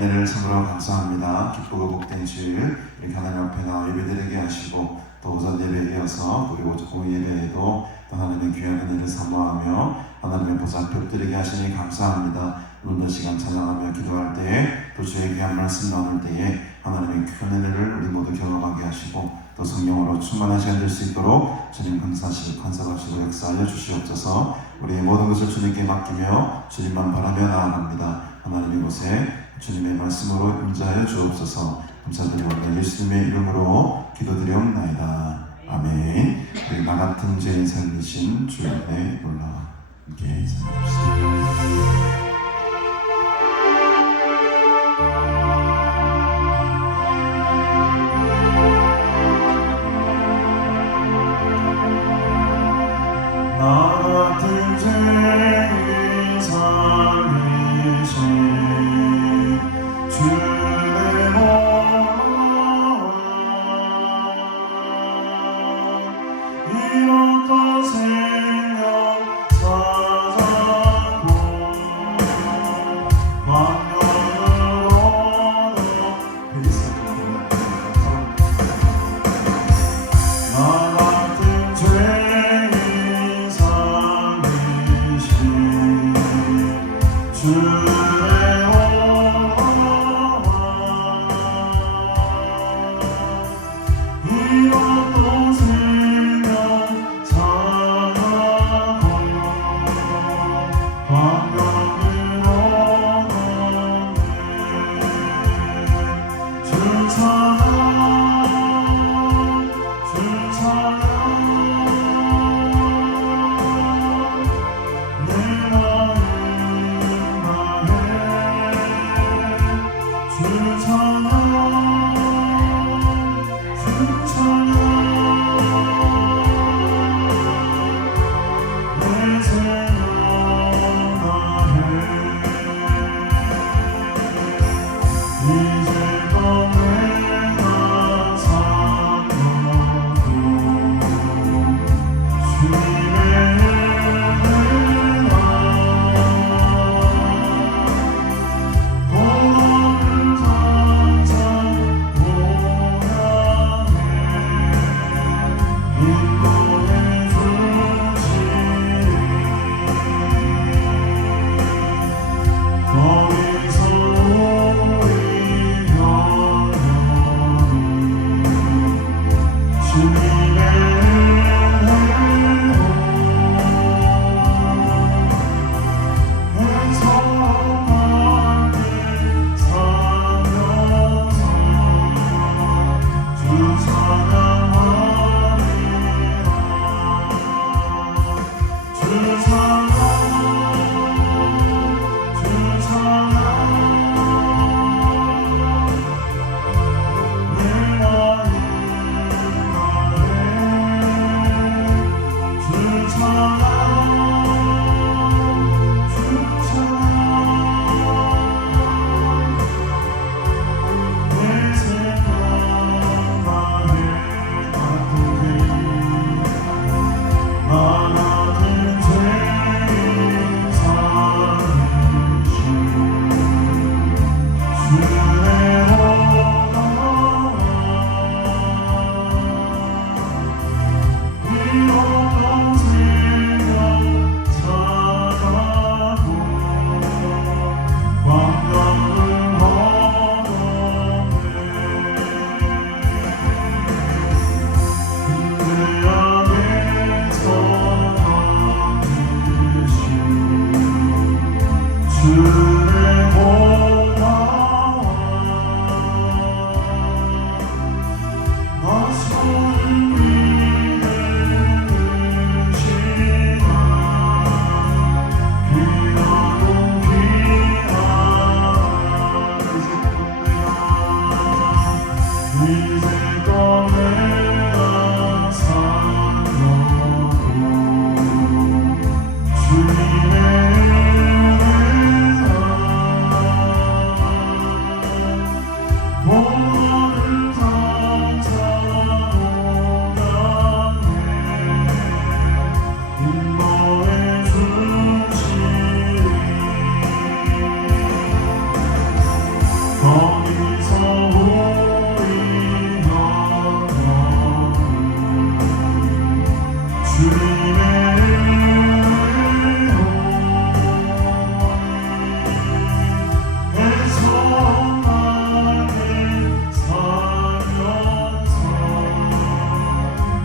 은혜를 참으로 감사합니다. 기쁘고 복된 주일 이렇게 하나님 앞에 나와 예배드리게 하시고 또 오전 예배에 이어서 그리고 오후 예배에도 또 하나님의 귀한 은혜를 사모하며 하나님의 보좌 뵙드리게 하시니 감사합니다. 오늘도 시간 찬양하며 기도할 때에 또 주의 귀한 말씀 나눌 때에 하나님의 큰 은혜를 우리 모두 경험하게 하시고 또 성령으로 충만한 시간 될 수 있도록 주님 간섭하시고 역사하여 주시옵소서. 우리의 모든 것을 주님께 맡기며 주님만 바라며 나아갑니다. 하나님 이곳에 주님의 말씀으로 임재하여 주옵소서. 감사드리오며 예수님의 이름으로 기도드리옵나이다. 아멘. 우리 나 같은 죄인 살리신 주의 은혜 놀라 함께 찬양합시다.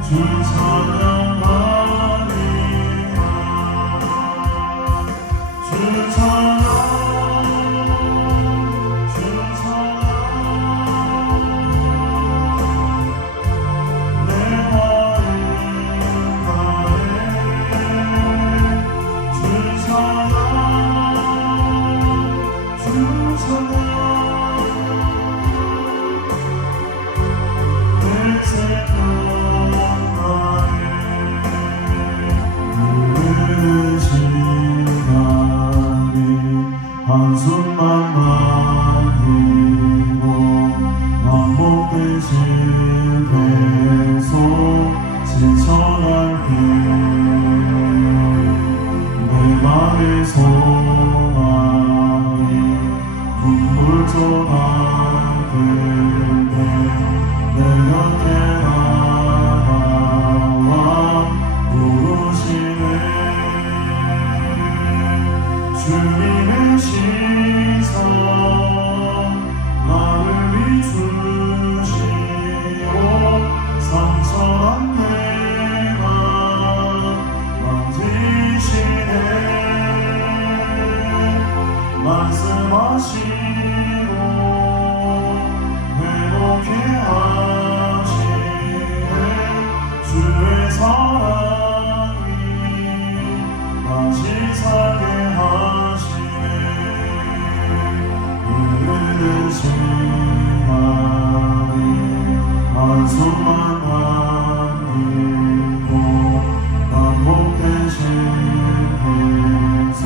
주 찬양합니다. 주 찬양 한숨만 남기고 반복된 실패 속 지쳐갈 때 내 맘의 소망이 눈물조각 될 때 내 곁에 나와 부르시네. 주님의 시선 나를 비추시오. 상처난 내가 만지시네. 말씀하시고 회복해 하시네. 주의 사랑이 다시 살게 하시네. 오래된 시간이 한숨만 남기고 반복된 실패 속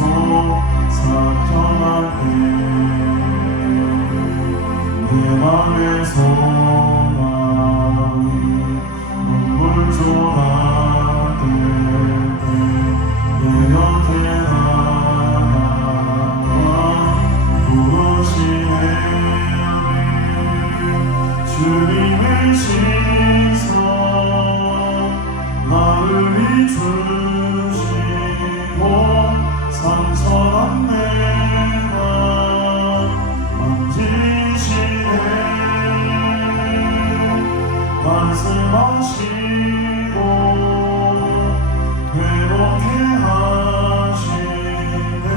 살펴갈 때 내 맘의 소망이 눈물조각 될 때 내 곁에 나와 부르시네. 주님의 시선 나를 비추시고 상처난 내가 만지시네. 말씀하시고 회복해 하시네.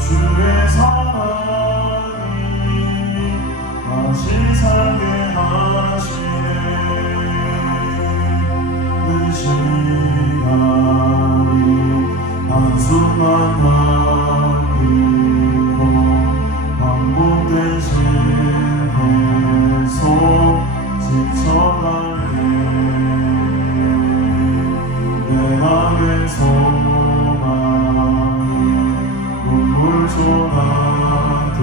주의 사랑이 다시 살게 하시네. 그 시간이 한숨만 남기고 반복된 실패 속 지쳐갈 때 내 맘의 소망이 눈물조각 될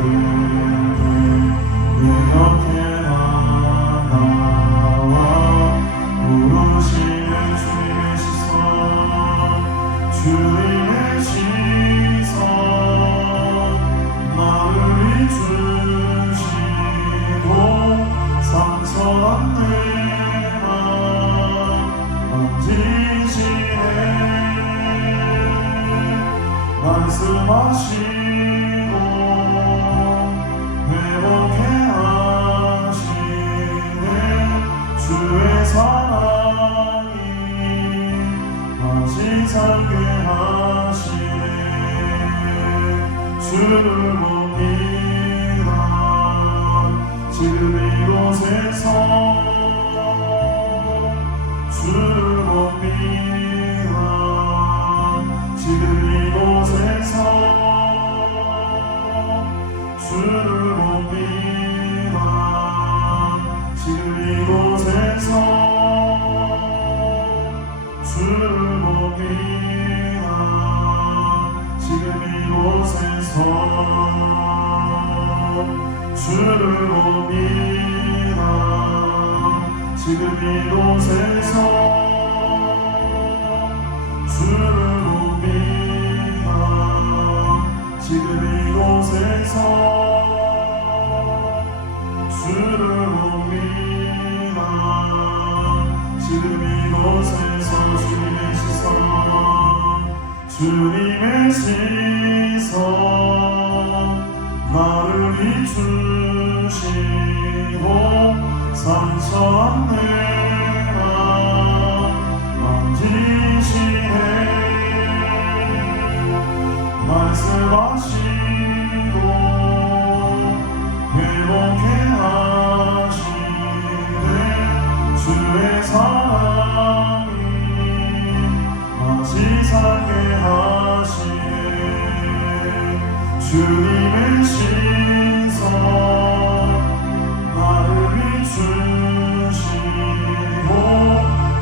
때 내 곁에 나와 부르시는 주님의 시선. 주님의 시선 나를 비추시고 상처난 내가 만지시네. 말씀하시고 회복해 하시네. 주의 사랑이 다시 살게 하시네. 주를 봅니다. 지금 이곳에서 주를 봅니다. 지금 이곳에서 주를 봅니다. 지금 이곳에서 주를 봅니다. 지금 이곳에서 주를 봅니다. 지금 이곳에서 주를 봅니다. 지금 이곳에서 주를 봅니다. 지금 이곳에서 주님의 시선 주님의 시선 나를 비추시고 상처난 내가 말씀하시고 회복해 하시네. 주의 사랑이 다시 살게 하시네. 주님의 신선 나를 비추시고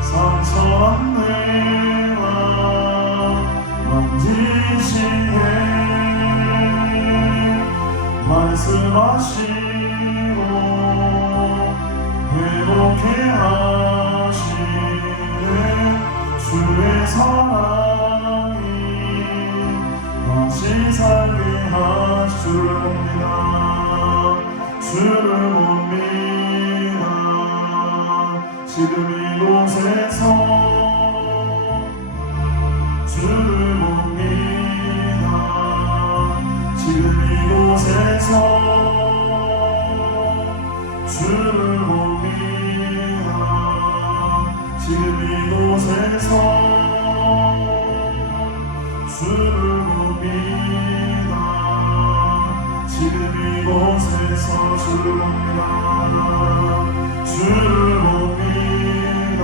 상처한 내가 만지시네. 말씀하시고 회복해 하시네. 주의 사랑이 다시 살게 하시. 주를 봅니다. 주를 봅니다. 지금 이곳에서 주를 봅니다. 지금 이곳에서 주를 봅니다. 지금 이곳에서 주를 봅니다. 지금 이곳에서 주를 봅니다. 주를 봅니다.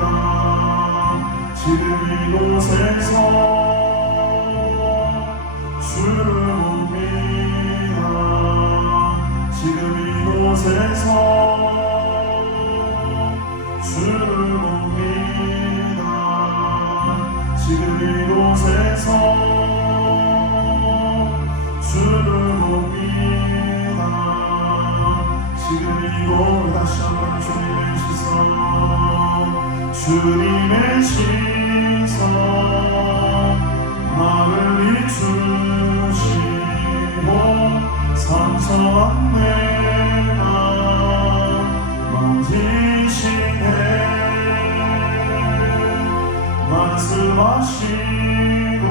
지금 이곳에서 주를 봅니다. 지금 이곳에서 주를 봅니다. 지금 이곳에서 주를 봅니다. 지금 이곳 다시 한번 주님의 시선 주님의 시선 나를 비추시고 상처한 내가 만지시네. 말씀하시고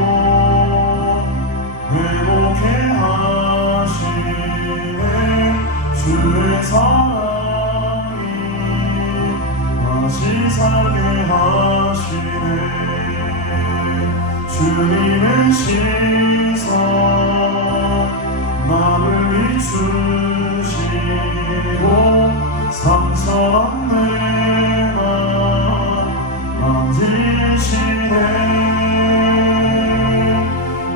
회복해 하시네. 주의 사랑이 다시 살게 하시네. 주님의 시선 나를 비추시고 상처한 내가 만지시네.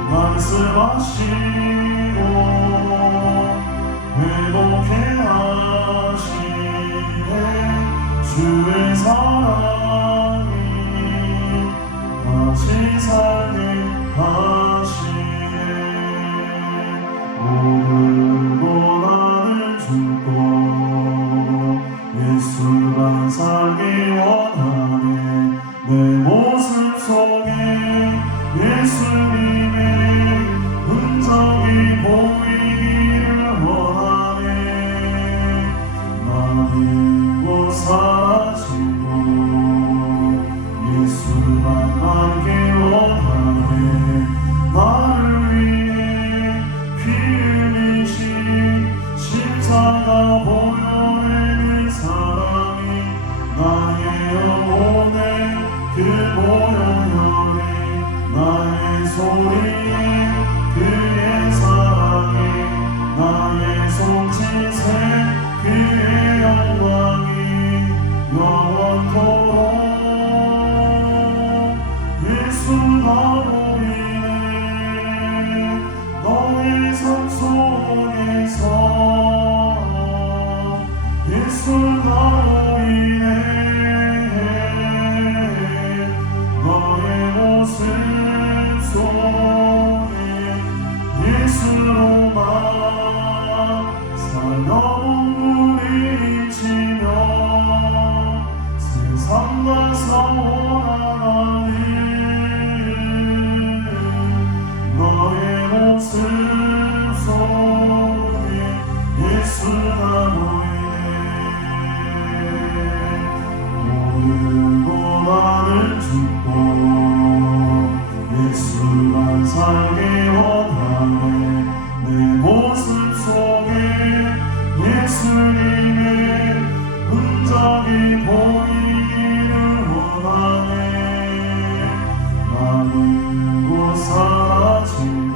말씀하시고 회복해 하시네. 주의 사랑이 다시 살게 하시네. 오늘도 나를 죽고 예수만 살기 원하네. 내 모습 속에 예수님의 흔적이 보이기를 원하네. 나 믿고 사라지고 예수만 남기 원하네. 나를 위해 피 흘리신 십자가 보혈의 그 사랑이 나의 영혼에 그 보혈이 나의 소리에 그의 사랑이 나의 손짓에 그의 영광이 영원토록 예수가 보이네. 너의 삶 속에서 예수가 보이네. 너의 모습 속에 예수로만 살려부리치며 세상과 싸워나가니 너의 모습 속에 예수가 보이네. 오늘도 나를 죽고 예수만 살기 원하네. 내 모습 속에 예수님의 흔적이 보이기를 원하네. 나는 곧 사라지고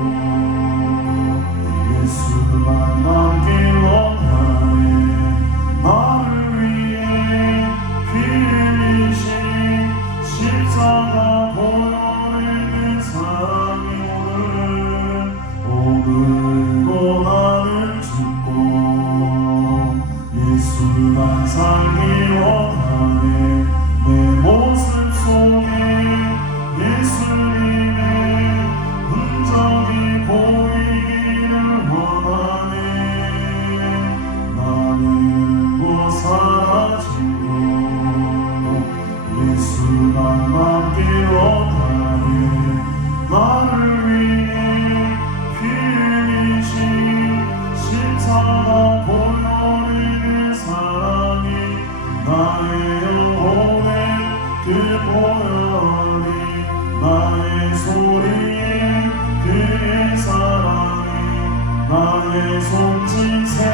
나의 손짓에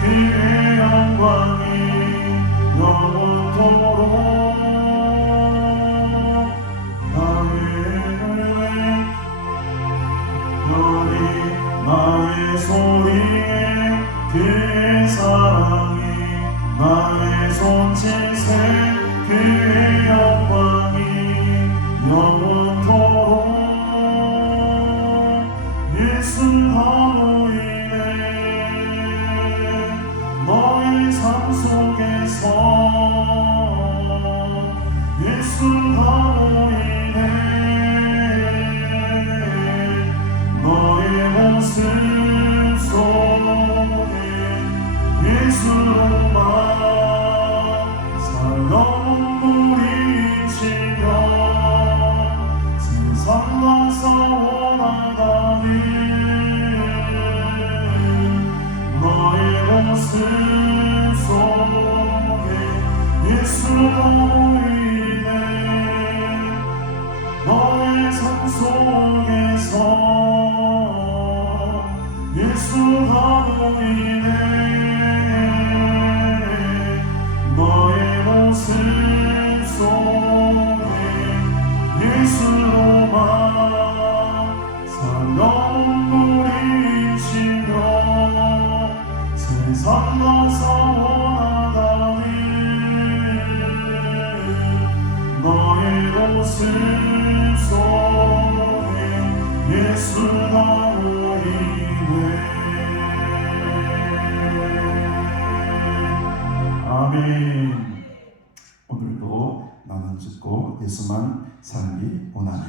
그의 영광이 영원토록 나의 별이 나의 소리에 그의 사랑이 나의 손짓에 그의 영광이 영원토록 예수 하루이네 너의 삶 속에서 예수 하루이네 너의 모습 속에 예수로만 눈물이치며 세상과 싸워나가니 너의 모습 속에 예수가 보이네 너의 삶 속에서 예수가 보이네 너의 모습 속에 예수로만 살려물이시며 세상과 싸워나가니 너의 모습 속에 예수가 보이네. 아멘. 오늘도 나는 죽고 예수만 살기 원하네.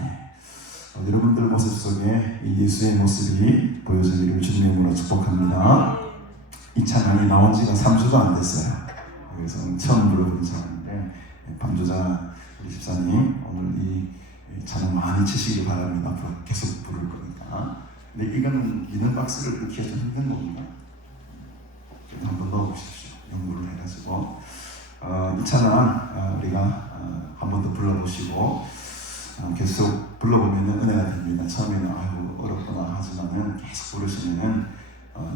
여러분들 모습 속에 이 예수의 모습이 보여지기를 주님으로 축복합니다. 이 찬양이 나온 지가 3주가 안 됐어요. 그래서 처음 부르는 찬양인데 반주자 우리 집사님 오늘 이 찬양 많이 치시기 바랍니다. 앞으로 계속 부를 거니까. 근데 이거는 리듬 박스를 넣기가 좀 힘든 겁니다. 한번 넣어보십시오. 연구를 해가지고 이 찬양 우리가 한 번 더 불러보시고 계속 불러보면 은혜가 됩니다. 처음에는 아이고 어렵구나 하지만은 계속 부르시면은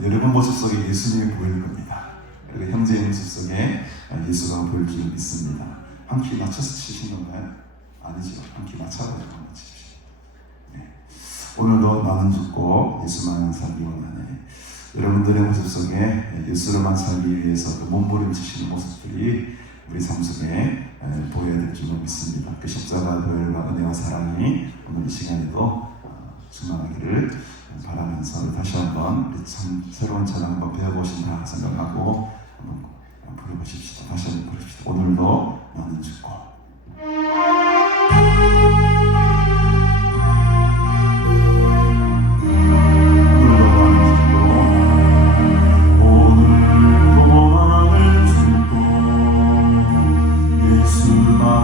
여러분 모습 속에 예수님이 보일 겁니다. 그리고 형제의 모습 속에 예수가 보일 줄 믿습니다. 한 키 맞춰서 치신 건가요? 아니죠. 한 키 맞춰가지고 한번 치십시오. 네. 오늘도 나는 죽고 예수만 살기 원하네. 여러분들의 모습 속에 예수로만 살기 위해서 몸부림치시는 모습들이 우리 삶 속에 보여야 될 줄로 믿습니다. 그 십자가 보혈과 은혜와 사랑이 오늘 이 시간에도 충만하기를 바라면서 다시 한번 우리 참 새로운 찬양 한번 배워보신다 생각하고 한번 부르보십시다. 다시 한번 부릅시다. 오늘도 나는 죽고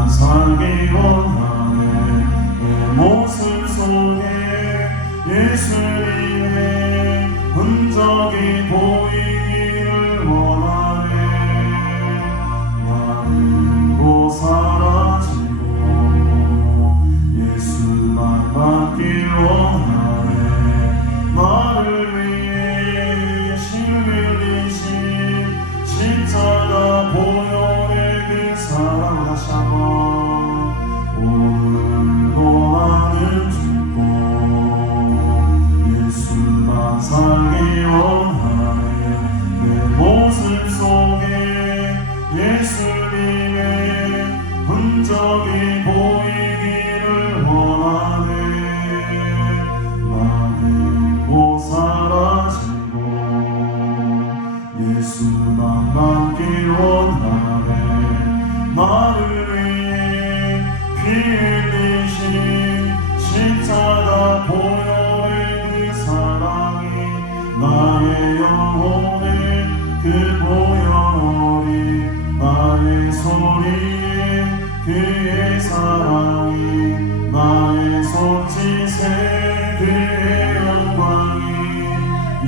살기 원하네. 내 모습 속에 예수님의 흔적이 보이기를 원하네. 나는 곧 사라지고 예수만 받길 원하네. 나를 위해 신 흘리신 십자가 보혈의 그 사랑 다시 한번 오늘도 나는 죽고 예수만 살기 원하네. 내 모습 속에 예수님의 흔적이 보이기를 원하네. 나는 곧 사라지고 예수만 남길 원하네. 나를 위해 피 흘리신 십자가 보혈의 그 사랑이 나의 영혼에 그 보혈이 나의 소리에 그의 사랑이 나의 손짓에 그의 영광이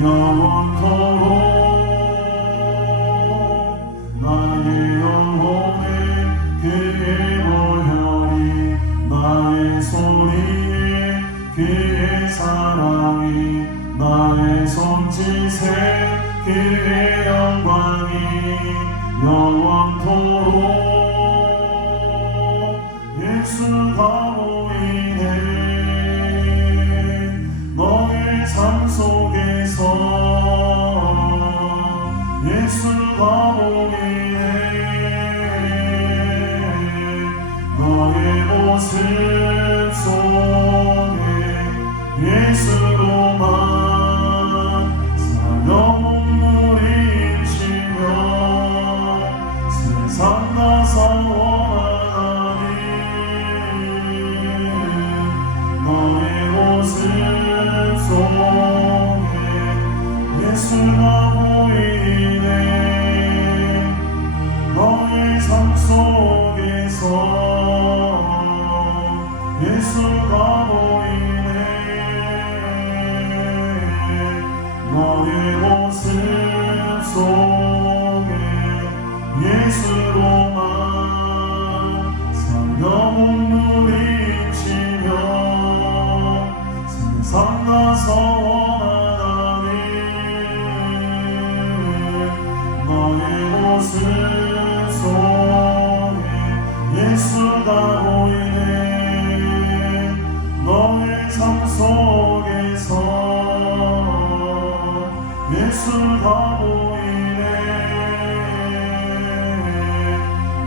영원토록 나의 영혼에 그의 보혈이 나의 소리에 그의 사랑이 나의 손짓에 그의 영광이 영원토록 예수가 보이네. 너의 삶 속에서 예수가 보이네. 너의 모습 속에 예수로만 사명 눈물이시며 세상 가서 원하니 너의 모습 속에 예수가 보이네. 너의 삶 속에서 예수가 보이네. 너의 모습 속에 예수로만 사명 눈물이시며 세상 가서 원하니 너의 모습 속에 예수가 보이네. 너의 삶 속에서 예수가 보이네.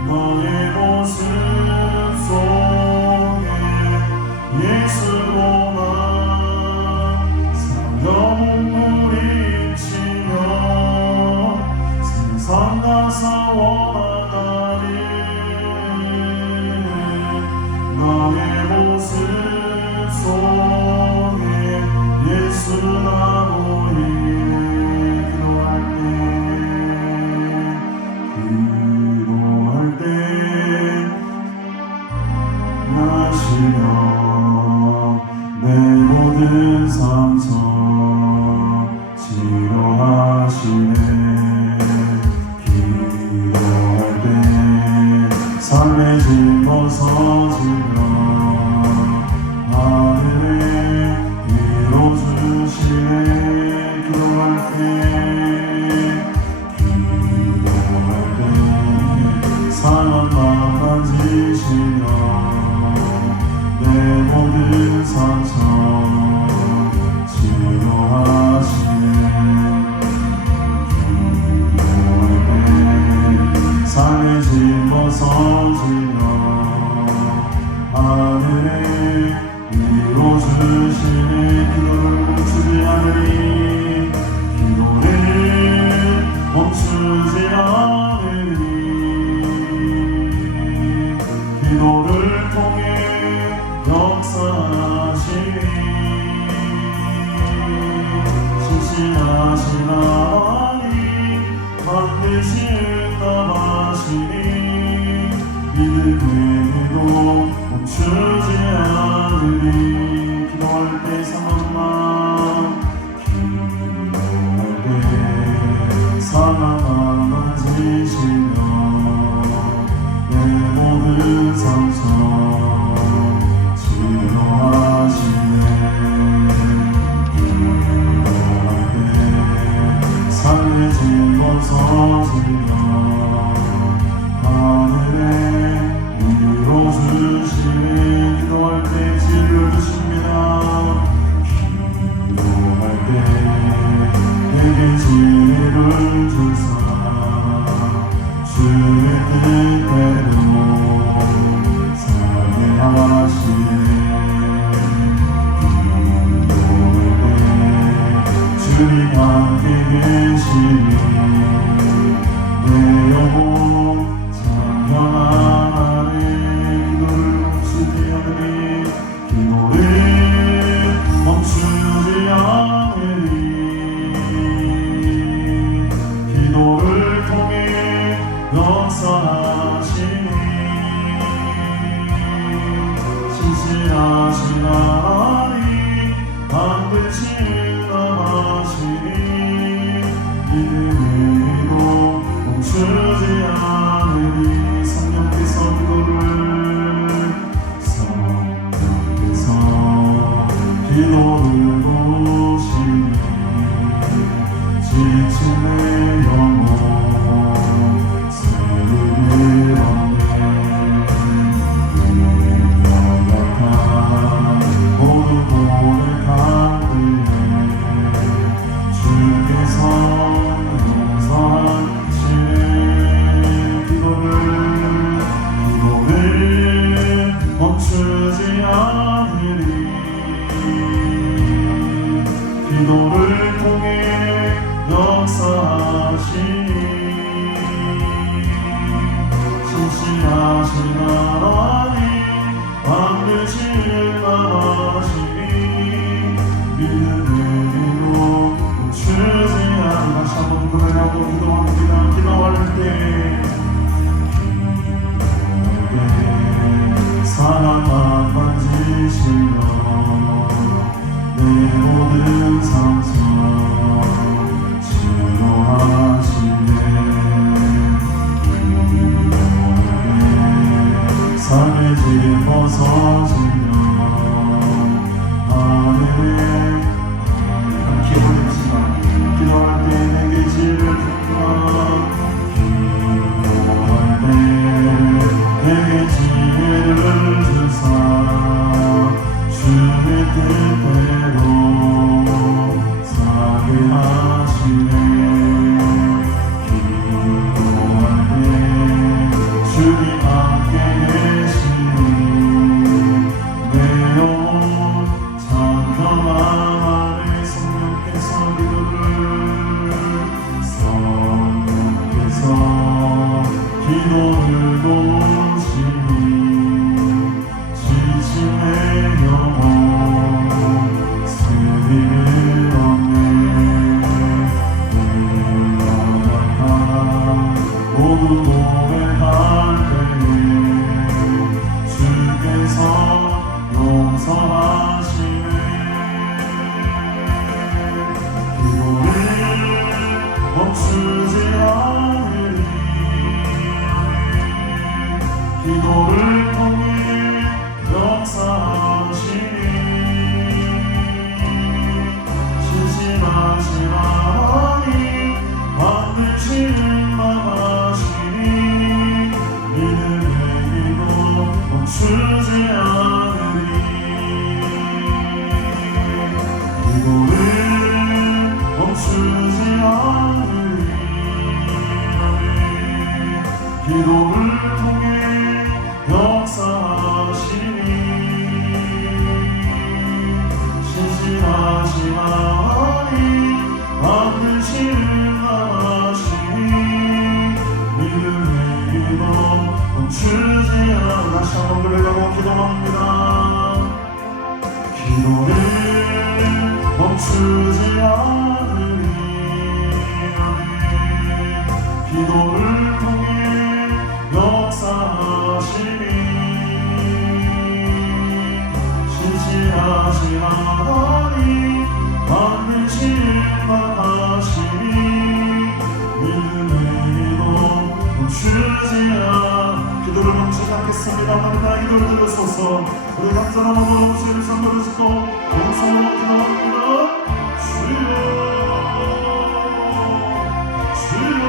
너의 모습 속에 예수로만 사명 눈물이시며 세상 가서 원하니 너의 모습 속에 예수가 보이네. 기도할 때 나시며 내 모든 상처 치료하시네. 기도할 때 삶의 짐 벗어지며 하늘에 이뤄주시네. 기도할 때 상한 마음 만지시며 내 모든 상처 치료하시네. 기도할 때 삶의 짐 벗어지며 하늘에 이뤄주시네. 기도를 멈추지 않으리. 기도를 멈추지 않으리. 기도를 통해 역사하시니 신실하신 하나님 반드시 응답하시니 믿음의 기도 멈추지 않으리. 기도할 때 상한 마음 기도할 때 상한 마음 만지시며 내 모든 상처 치료하시네. 기도할 때 삶의 짐 벗어지며 하늘에 이뤄주시네. 기도할 때 치료를 주십니다. 멈추지 않으리. 기도를 통해 역사하시니 신실하신 하나님 반드시 응답하시니 믿음의 기도 멈추지 않으리. 다시 한번 고백하고 기도합니다. 기도할 때 사랑만 만지시며 내 모든 상처 치료하시네. 삶의 짐 벗어지며 하늘에 함께 올립시다. 기도할 때 내게 지혜를 주옵소서. 기도할 때 내게 지혜를 주사 주의 뜻대로 살게 하시네. 기도할 때 주님 함께 계시니 내 영혼 찬양하네. 성령께서 기도를 도우시니 지침의 영혼 스림을 얻네. 내가 모두 고백할 때에 주께서 용서하시네. 기도를 멈추지 않으리. 기도를 통해 역사하시니 신실하신 하나님 반드시 응답하시니 믿음의 기도 멈추지 않으리. 기도를 멈추지 않으리. 기도를 통해 역사하시니 신실하신 하나님 반드시 응답하시니 믿음의 기도 멈추지 않으리. 다시 한번 고백하고 기도합니다. 기도를 멈추지 않으리. 기도를 통해 역사하시니 신실하신 하나님 반드시 응답하시니 믿음의 기도 멈추지 않으리. 기도를 멈추지 않겠습니다. 하나님 나의 기도를 들으소서. 우리 감사한 마음으로 주의 선물을 짓고 영성으로 기도합니다. 주여 주여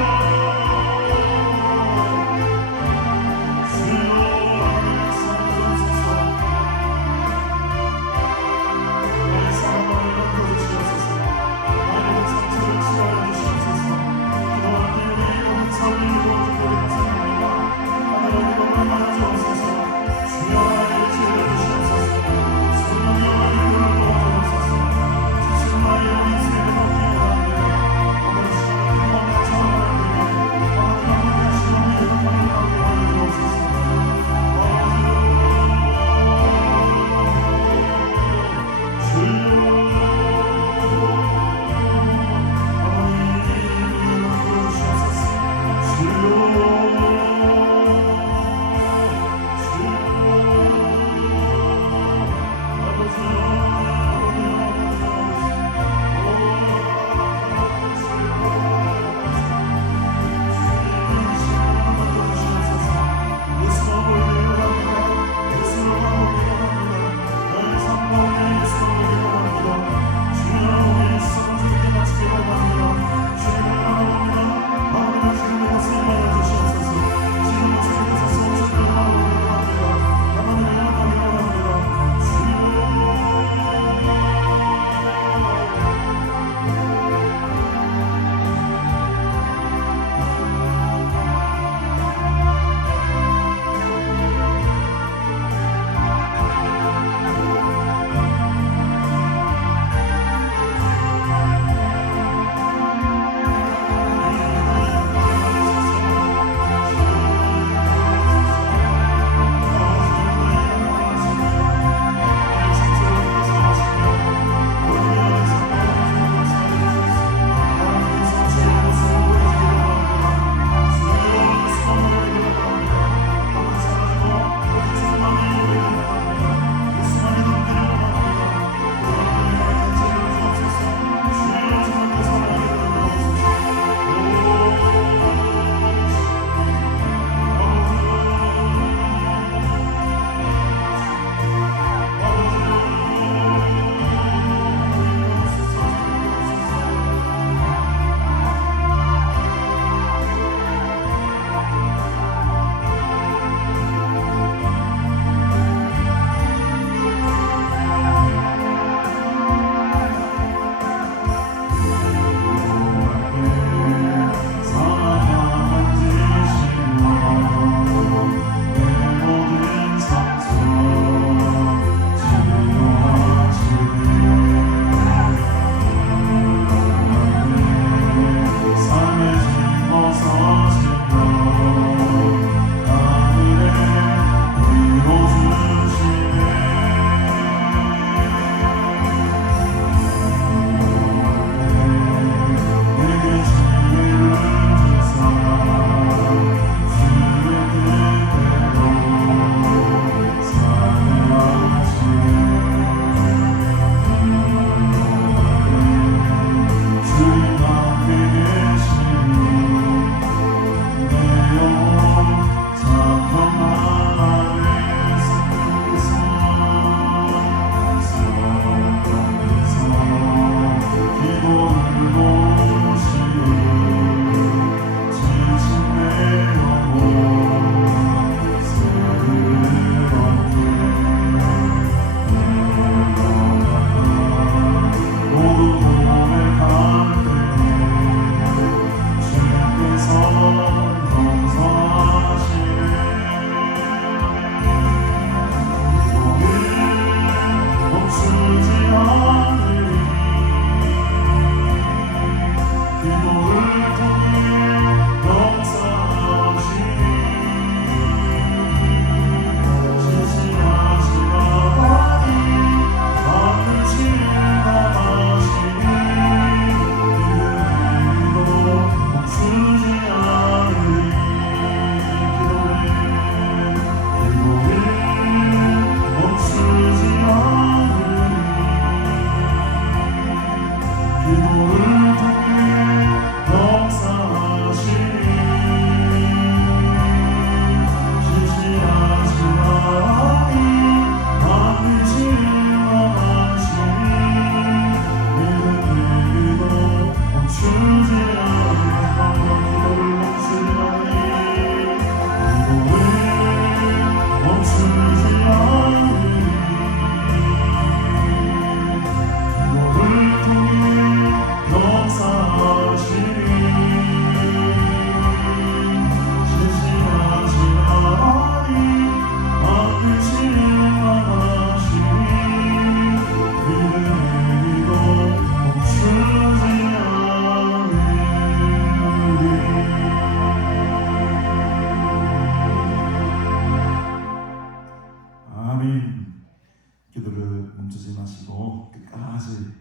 마시고 끝까지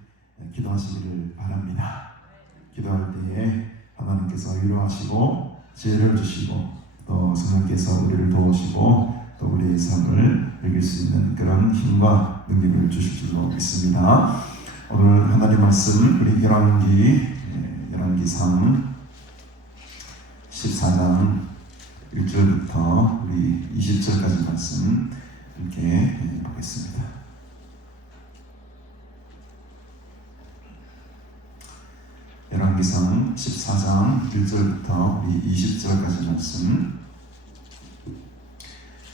기도하시기를 바랍니다. 기도할 때에 하나님께서 위로하시고 지혜를 주시고 또 성령께서 우리를 도우시고 또 우리의 삶을 이길 수 있는 그런 힘과 능력을 주실 줄로 믿습니다. 오늘 하나님 말씀 우리 열왕기상 14장 1절부터 우리 20절까지 말씀 함께 보겠습니다. 열왕기상 14장 1절부터 우리 20절까지 말씀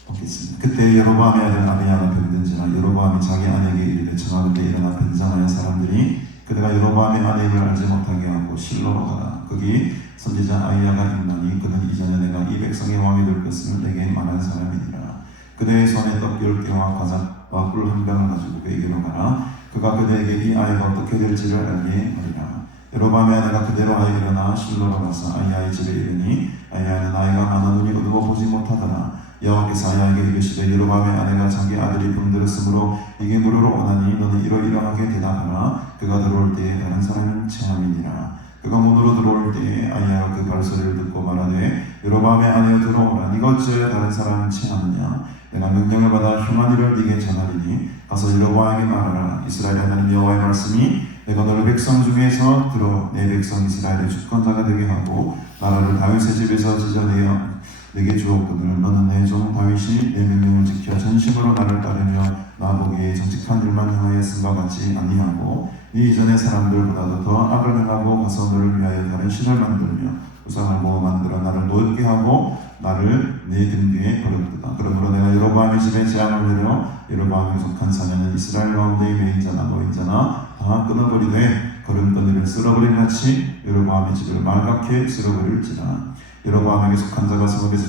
보겠습니다. 그때 여로보암의 아들 아비야가 병든지라 여로보암이 자기 아내에게 이르되 정하는데 일어나 변장하여 사람들이 그대가 여로보암의 아내임을 알지 못하게 하고 실로로 가라. 거기 선지자 아이야가 있나니 그는 이전에 내가 이 백성의 왕이 될 것을 내게 말한 사람이니라. 그대의 손에 떡 10개와 과자와 꿀 한 병을 가지고 그에게로 가라. 그가 그대에게 이 아이가 어떻게 될지를 알게 하리라. 여로보암의 아내가 그대로 하여 일어나 실로로 가서 아이야의 집에 이르니 아이야는 나이가 많아 눈이 어두워 보지 못하더라. 여호와께서 아이야에게 이르시되 여로보암의 아내가 자기 아들이 병들었으므로 이게 무료로 오나니 너는 이러이러하게 대답하라. 그가 들어올 때에 다른 사람은 체함이니라. 그가 문으로 들어올 때에 아이야가 그 발소리를 듣고 말하되 여로보암의 아내여 들어오라. 네가 어찌하여 다른 사람은 체하느냐. 내가 명령을 받아 흉한 일을 네게 전하리니 가서 여로보암에게 말하라. 이스라엘 하나님 여호와의 말씀이 내가 너를 백성 중에서 들어 내 백성 이스라엘의 주권자가 되게 하고 나라를 다윗의 집에서 지져내어 내게 주었거늘 너는 내 종 다윗이 내 명령을 지켜 전심으로 나를 따르며 나보기에 정직한 일만 행하였음과 같이 아니하고 네 이전의 사람들보다도 더 악을 행하고 가서 너를 위하여 다른 신을 만들며 우상을 모아 만들어 나를 노엽게 하고 나를 내 등 뒤에 버렸도다. 그러므로 내가 여로보암의 집에 재앙을 내려 여로보암에 속한 사내는 이스라엘 가운데의 매인자나 노인자나 다 끊어버리되 걸음더미를 쓸어버린 같이 여로보암의 집을 말갛게 쓸어버릴지라. 여로보암에게 속한 자가 성읍에서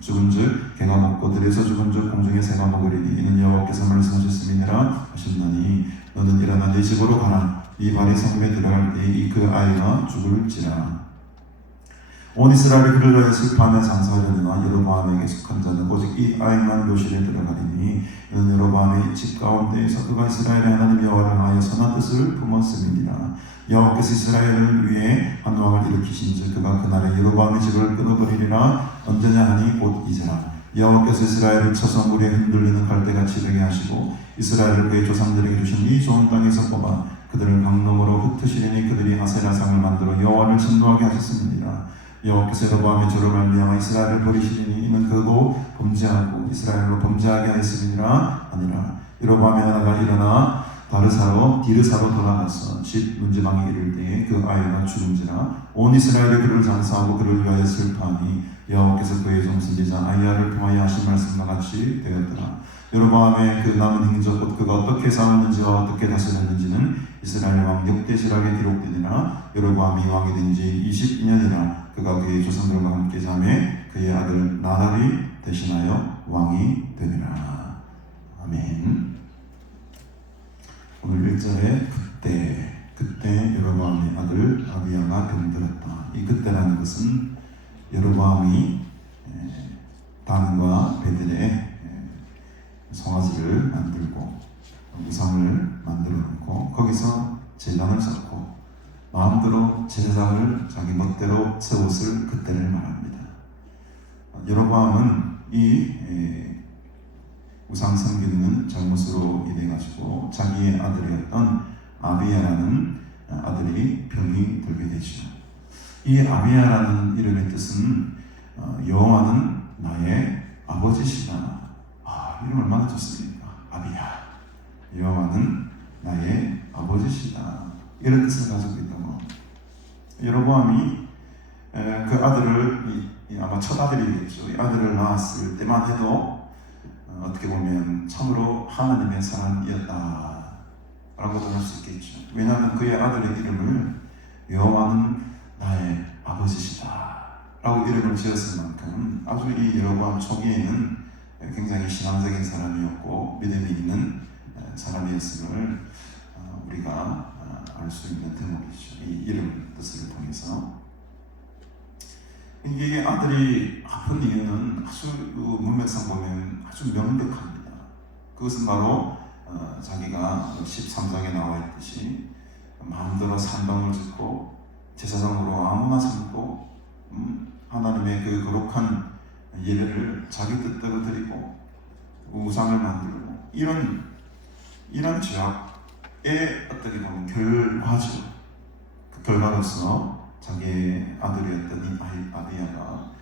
죽은즉 개가 먹고 들에서 죽은즉 공중의 새가 먹으리니 이는 여호와께서 말씀하셨음이니라 하셨나니 너는 일어나 네 집으로 가라. 이 발이 성읍에 들어갈 때에 이 그 아이가 죽을지라. 온 이스라엘이 그를 위하여 슬퍼하며 장사하려니와 여로보암에게 속한 자는 오직 이 아이만 묘실에 들어가리니 이는 여로보암의 집 가운데에서 그가 이스라엘의 하나님 여호와를 하여 선한 뜻을 품었음이니라. 여호와께서 이스라엘을 위해 한 왕을 일으키신즉 그가 그날에 여로보암의 집을 끊어버리리라. 언제냐 하니 곧 이제라. 여호와께서 이스라엘을 쳐서 물에 흔들리는 갈대같이 되게 하시고 이스라엘을 그의 조상들에게 주신 이 좋은 땅에서 뽑아 그들을 강nom으로 흩으시리니 그들이 아세라상을 만들어 여호와를 진노하게 하셨습니다. 여호와께서 여로보암의 죄로 말미암아 이스라엘을 버리시리니 이는 그도 범죄하고 이스라엘로 범죄하게 하였음이니라 아니라. 여로보암의 하나가 일어나 디르사로 돌아가서 집 문지방에 이를 때에 그 아이가 죽은지라. 온 이스라엘이 그를 장사하고 그를 위하여 슬퍼하니 여호와께서 그의 종 선지자 아이야를 통하여 하신 말씀과 같이 되었더라. 여로보암의 그 남은 행적 곧 그가 어떻게 싸웠는지와 어떻게 다스렸는지는 이스라엘 왕 역대실록에 기록되니라. 여로보암이 왕이 된 지 22년이라. 그가 그의 조상들과 함께 자매 그의 아들 나답이 대신하여 왕이 되니라. 아멘. 오늘 1절에 그때 여로보암의 아들 아비야가 병들었다. 이 그때라는 것은 여로보암이 단과 베들에 송아지를 만들고 우상을 만들어 놓고 거기서 제단을 쌓고 마음대로 제사장을 자기 멋대로 세웠을 그때를 말합니다. 여로보암은 이 우상 섬기는 잘못으로 인해 가지고 자기의 아들이었던 아비야라는 아들이 병이 들게 되죠. 이 아비야라는 이름의 뜻은 여호와는 나의 아버지시다. 이름 얼마나 좋습니까? 아비야. 여호와는 나의 아버지시다. 이런 뜻을 가지고 있다고. 여로보암이 그 아들을 아마 첫 아들이겠죠. 이 아들을 낳았을 때만 해도 어떻게 보면 참으로 하나님의 사람이었다 라고도 할 수 있겠죠. 왜냐하면 그의 아들의 이름을 여호와는 나의 아버지시다 라고 이름을 지었을 만큼 아주 이 여로보암 초기에는 굉장히 신앙적인 사람이었고 믿음이 있는 사람이었음을 우리가 알 수 있는 대목이죠. 이 이름 뜻을 통해서. 이게 아들이 아픈 이유는 아주 문맥상 보면 아주 명백합니다. 그것은 바로 자기가 13장에 나와 있듯이 마음대로 산당을 짓고 제사장으로 아무나 삼고 하나님의 그 거룩한 예배를 자기 뜻대로 드리고 우상을 만들고 이런 죄악의 어떻게 보면 결과죠. 그 결과로서 자기의 아들이었던 이 아비야가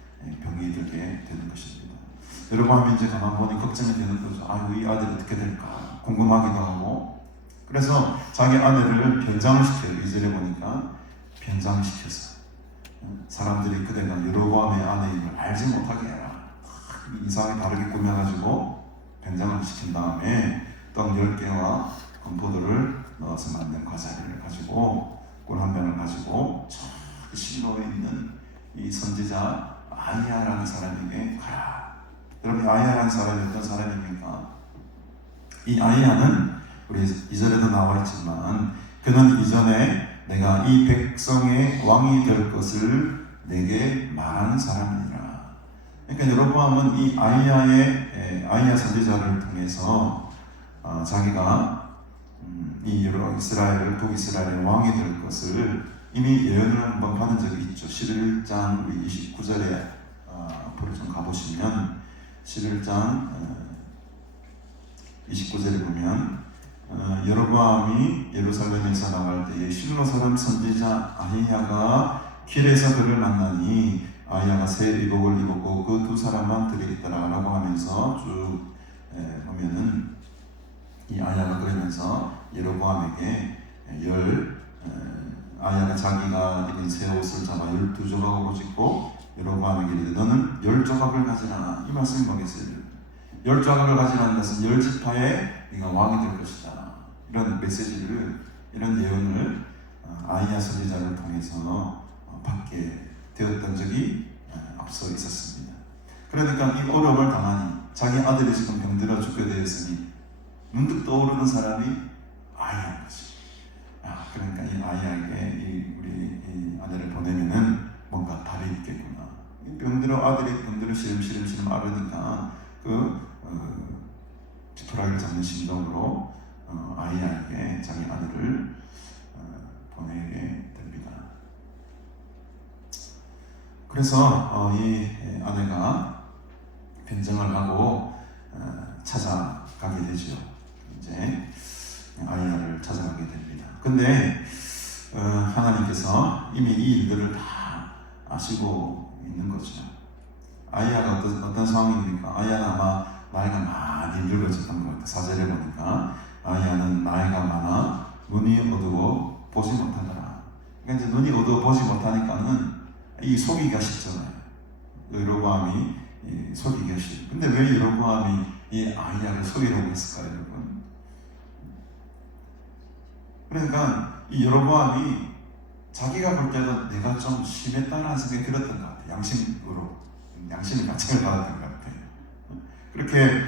병이 들게 되는 것입니다. 여러분 이제 가만 보니 걱정이 되는 거죠. 아유, 이 아들이 어떻게 될까 궁금하기도 하고. 그래서 자기 아내를 변장을 시켜요. 2절에 보니까 변장을 시켰어. 사람들이 그대가 여로보암의 아내인 걸 알지 못하게 해라. 이상하게 다르게 꾸며가지고 변장을 시킨 다음에 떡 10개와 건포도를 넣어서 만든 과자를 가지고 꿀 한 병을 가지고 저 실로에 있는 이 선지자 아이야라는 사람에게 가라. 여러분, 아이야라는 사람이 어떤 사람입니까? 이 아이야는 우리 2절에도 나와 있지만 그는 이전에 내가 이 백성의 왕이 될 것을 내게 말하는 사람이니라. 그러니까 여로보암은 이 아이야 선지자를 통해서 자기가 이 이스라엘을 북이스라엘의 왕이 될 것을 이미 예언을 한번 받은 적이 있죠. 11장 29절에 앞으로 좀 가보시면 11장 29절에 보면 여로보암이 예루살렘에서 나갈 때에 실로 사람 선지자 아히야가 길에서 그를 만나니 아히야가 새 의복을 입었고 그 두 사람만 들어있더라 라고 하면서 쭉 보면은 이 아히야가 그러면서 여로보암에게 아히야가 자기가 입은 새 옷을 잡아 12조각으로 짓고 여로보암에게 이르되 너는 10조각을 가지라. 이 말씀이 뭐겠어요? 10조각을 가지라는 것은 10지파의 네가 왕이 될 것이다. 이런 메시지를, 이런 예언을 아히야 선지자를 통해서 받게 되었던 적이 앞서 있었습니다. 그러니까 이 어려움을 당하니 자기 아들이 지금 병들어 죽게 되었으니 문득 떠오르는 사람이 아히야인 거지. 그러니까 이 아히야에게 우리 이 아내를 보내면은 뭔가 답이 있겠구나. 아들이 병들어 시름시름 앓으니까 지푸라기를 잡는 심정으로 아히야에게 자기 아들을 보내게 됩니다. 그래서 이 아내가 변정을 하고 찾아가게 되죠. 이제 아히야를 찾아가게 됩니다. 근데 하나님께서 이미 이 일들을 다 아시고 있는 거죠. 아히야가 어떤 상황입니까? 아히야는 아마 나이가 많이 늙어졌던 것 같아요. 4절에 보니까 아히야는 나이가 많아 눈이 어두워 보지 못하더라. 그러니까 이제 눈이 어두워 보지 못하니까는 이 속이기가 쉽잖아요. 여로보암이 속이기가 쉽. 근데 왜 여로보암이 이 아히야를 속이려고 했을까요, 여러분? 그러니까 이 여로보암이 자기가 볼 때도 내가 좀 심했다는 생각이 들었던 것 같아요. 양심의 가책을 받았던 것 같아요. 그렇게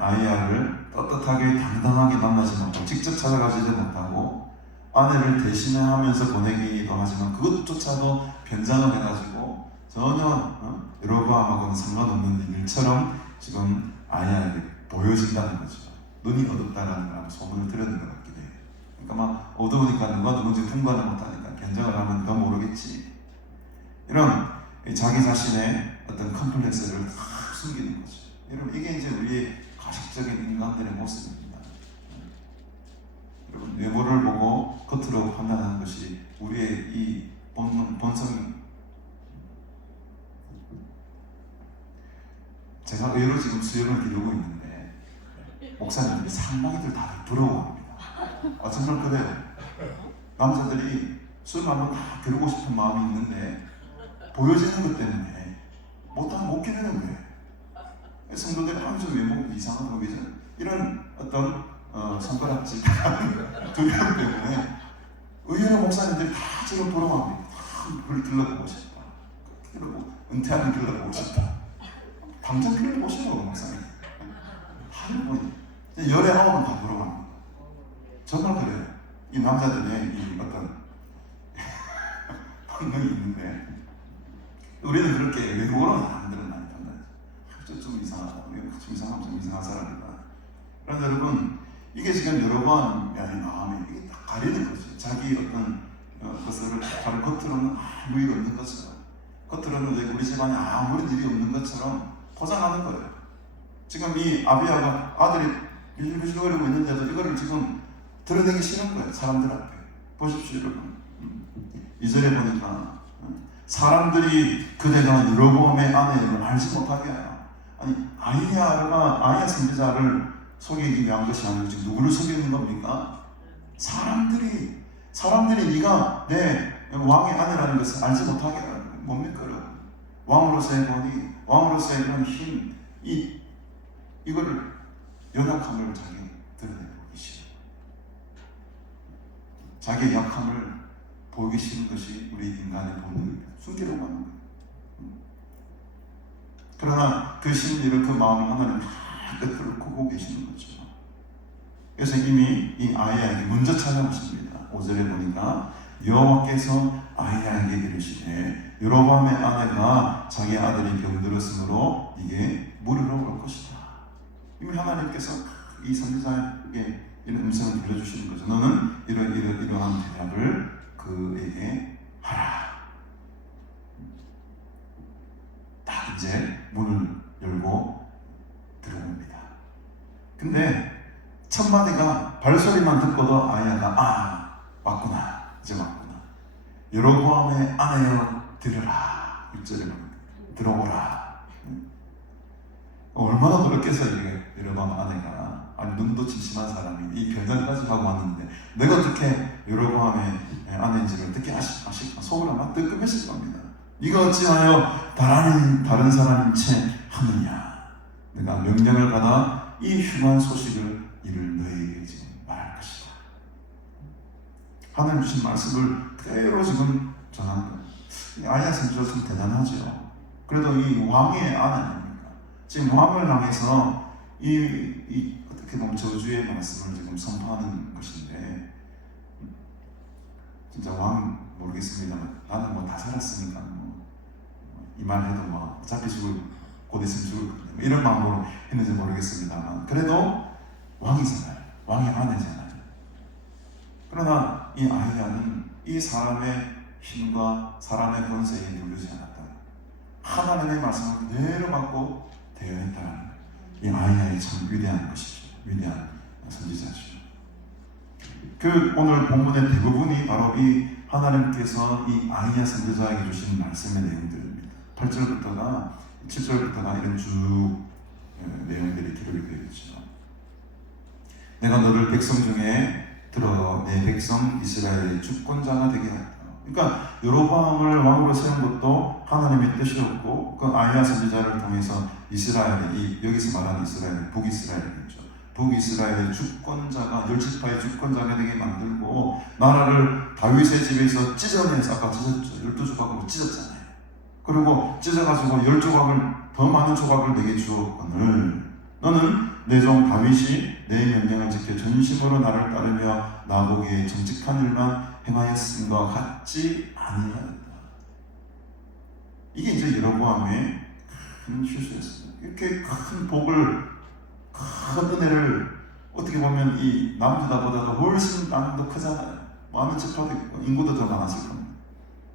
아히야를 떳떳하게 당당하게 만나지 못하고 직접 찾아가지도 못하고 아내를 대신하면서 보내기도 하지만 그것조차도 변장을 해가지고 전혀 여로보암하고는 상관없는 일처럼 지금 아히야에게 보여진다는 거죠. 눈이 어둡다라는 소문을 들었는 것 같기도 해요. 그러니까 막 어두우니까 누가 누군지 통과를 못하니까 변장을 하면 더 모르겠지. 이런 자기 자신의 어떤 컴플렉스를 다 숨기는 거죠. 여러분, 이게 이제 우리의 가식적인 인간들의 모습입니다. 여러분, 외모를 보고 겉으로 판단하는 것이 우리의 이 본성이. 제가 의외로 지금 수혈을 기르고 있는데 목사님들이 상당히들 다들 부러워합니다. 정말 그래요. 남자들이 술 한번 다 기르고 싶은 마음이 있는데 보여지는 것 때문에 못 기르는 거예요. 성도들이 좀 외모가 이상하다고 그러죠. 이런 어떤 손가락질 두려움 때문에 의외로 목사님들이 다 지금 부러워합니다. 그걸 길러보고 싶다. 은퇴하는 길러보고 싶다. 당장 길러보고 싶어 목사님. 하늘 보니 열에 9은 다 부러워합니다. 정말 그래요. 이 남자들의 이 어떤 방법이 있는데 우리는 그렇게 외모로는 사람들은 많이 판단하죠. 좀 이상하다. 좀 이상한 사람이다. 그런데 여러분, 이게 지금 여러 번 마음에 이게 딱 가리는 거지. 자기 어떤 것을 바로 겉으로는 아무 일 없는 것처럼, 겉으로는 우리 집안에 아무런 일이 없는 것처럼 포장하는 거예요. 지금 이 아비야가 아들이 비실비실거리고 있는데도 이거를 지금 드러내기 싫은 거예요. 사람들 앞에. 보십시오 여러분. 2절에 보니까 사람들이 그대가 여로보암의 아내임을 알지 못하게 하여. 아니 아이야 선지자를 속이기 위한 것이 아니고 지금 누구를 속이는 겁니까? 사람들이 네가 내 왕의 아내라는 것을 알지 못하게 하는 거예요. 뭡니까 여러분? 왕으로서의 권위, 왕으로서의 그런 힘, 이거를 연약함을 자기 드러내보기 싫어. 자기의 약함을 보이기 싫은 것이 우리 인간의 본능입니다. 숨기려고 하는 거예요. 그러나 그 심리를, 그 마음을 하나님 끝으로 보고 계시는 거죠. 그래서 이미 이 아이야에게 먼저 찾아오십니다. 5절에 보니까 여호와께서 아이야에게 이르시되 여로보암의 아내가 자기 아들이 병들었으므로 이게 무리로 올 것이다. 이미 하나님께서 이 선지자에게 이런 음성을 들려주시는 거죠. 너는 이러한 대답을 그에게 하라. 딱 이제 문을 열고 들어옵니다. 근데 첫 마디가 발소리만 듣고도 아이야가 왔구나, 이제 왔구나. 여로보암의 아내여 들으라. 6절에 들어오라. 얼마나 노력해서 이게 여로보암 아내가, 아니 눈도 침침한 사람이 이 변장까지 하고 왔는데 내가 어떻게 여로보암의 아내인지를 어떻게 속으로 막 뜨끔했을 겁니다. 네가 어찌하여 다른 사람인 채 하느냐. 내가 명령을 받아 이 흉한 소식을 이를 너희에게 지금 말할 것이다. 하나님 주신 말씀을 그대로 지금 전하는 거예요. 아이야 선지자 참 대단하죠. 그래도 이 왕의 아내입니까? 지금 왕을 향해서 어떻게 보면 저주의 말씀을 지금 선포하는 것인데, 진짜 왕 모르겠습니다만 나는 뭐 다 살았으니까 이 말 해도 뭐 어차피 곧 있으면 죽을 건데 뭐 이런 마음으로 했는지 모르겠습니다만, 그래도 왕이잖아요. 왕의 아내잖아요. 그러나 이 아이야는 이 사람의 힘과 사람의 권세에 눌리지 않았다. 하나님의 말씀을 그대로 받고 되어 있다는 거예요. 이 아이야의 참 위대한 것이죠. 위대한 선지자죠. 오늘 본문의 대부분이 바로 이 하나님께서 이 아이야 선지자에게 주신 말씀의 내용들입니다. 8절부터가 7절부터가 이런 쭉 내용들이 기록이 되어 있죠. 내가 너를 백성 중에 들어 내 백성 이스라엘의 주권자가 되게 하였다. 그러니까 여로보암을 왕으로 세운 것도 하나님의 뜻이었고, 그 아이야 선지자를 통해서 이스라엘의, 여기서 말하는 이스라엘, 북이스라엘이겠죠. 북이스라엘의 주권자가, 10지파의 주권자가 되게 만들고, 나라를 다윗의 집에서 찢어내서, 아까 찢었죠. 12조각으로 찢었잖아요. 그리고 찢어가지고 10조각을, 더 많은 조각을 내게 주었거늘 너는 내 종 다윗이 내 명령을 지켜 전심으로 나를 따르며 나보기에 정직한 일만 행하였음과 같지 아니하였다. 이게 이제 여로보암의 큰 실수였습니다. 이렇게 큰 복을, 큰 은혜를, 어떻게 보면 이 남주다보다도 훨씬 땅도 크잖아요. 많은 지파도 있고 인구도 더 많았을 겁니다.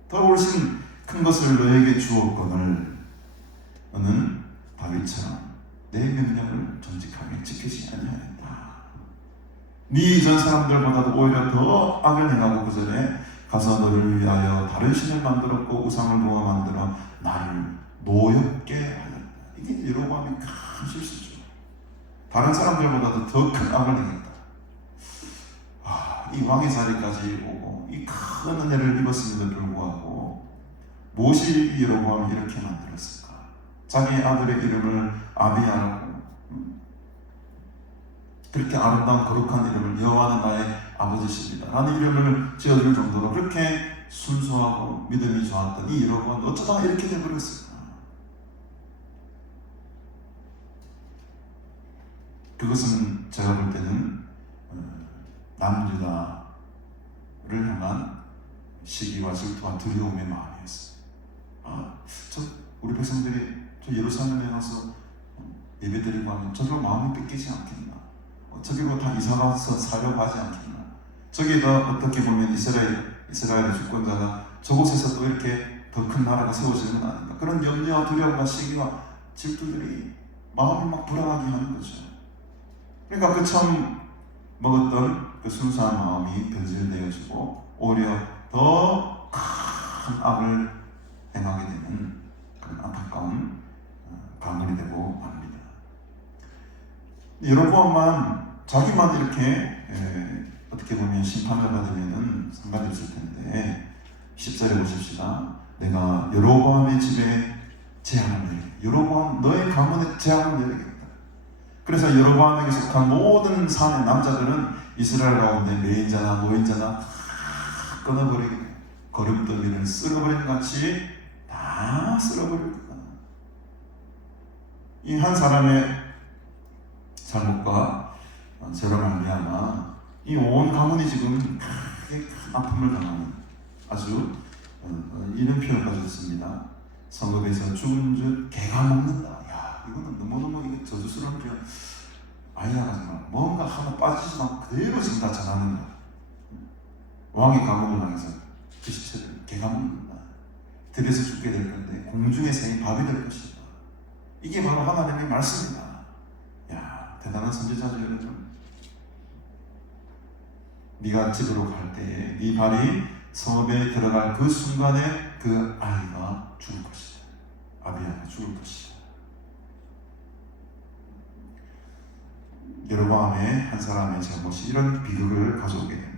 더 훨씬 큰 것을 너에게 주었거늘 너는 다윗처럼 내 명령을 정직하게 지키지 아니하였다. 네 이전 사람들보다도 오히려 더 악을 행하고, 그 전에 가서 너를 위하여 다른 신을 만들었고 우상을 놓아 만들어 나를 노엽게 하였다. 이게 여로보암의 큰 실수죠. 다른 사람들보다도 더 큰 악을 행했다. 이 왕의 자리까지 오고 이 큰 은혜를 입었음에도 불구하고 무엇이 여로보암을 이렇게 만들었을까? 자기 아들의 이름을 아비야라고, 그렇게 아름다운 거룩한 이름을 여호와는 나의 아버지십니다 라는 이름을 지어줄 정도로 그렇게 순수하고 믿음이 좋았던 이 여로보암은 어쩌다가 이렇게 되어버렸을까? 그것은 제가 볼 때는 남유다를 향한 시기와 질투와 두려움의 마음이었어요. 우리 백성들이 저 예루살렘에 가서 예배드리고 하면 저절로 마음이 뺏기지 않겠나? 저기로 다 이사가서 살려고 하지 않겠나. 저기도 어떻게 보면 이스라엘의 주권자가 저곳에서 또 이렇게 더 큰 나라가 세워지는 건 아닌가. 그런 염려와 두려움과 시기와 질투들이 마음을 막 불안하게 하는 거죠. 그러니까 그 처음 먹었던 그 순수한 마음이 변질되어지고 오히려 더 큰 악을 행하게 되는 그런 안타까운 가문이 되고 맙니다. 여로보암만 자기만 이렇게 어떻게 보면 심판을 받으면 상관이 없을 텐데 10절에 보십시다. 내가 여로보암의 집에 재앙을 내리겠다. 여로보암 너의 가문에 재앙을 내리겠다. 그래서 여로보암에게 속한 모든 산의 남자들은 이스라엘 가운데 매인자나 노인자나 다 끊어버리게 돼. 거름더미를 쓸어버리는 같이 다 쓸어버립니다. 이 한 사람의 잘못과 죄로 말미암아 이 온 가문이 지금 크게 큰 아픔을 당하는 아주 이런 표현을 가졌습니다. 성읍에서 죽은 줄 개가 먹는다. 야, 이거는 너무너무 이거 저주스러운 표현. 아이야가 정말 뭔가 하나 빠지지 않고 그대로 지금 다 전하는 거야. 왕의 감옥을 향해서 그 시체를 개가 먹는다. 들에서 죽게 될 건데 공중의 새이 밥이 될 것이다. 이게 바로 하나님의 말씀이다. 야, 대단한 선지자죠, 여러분. 네가 집으로 갈 때에 네 발이 성읍에 들어갈 그 순간에 그 아이가 죽을 것이다. 아비야가 죽을 것이다. 여로보암의 한 사람의 잘못이 이런 비극을 가져오게 됩니다.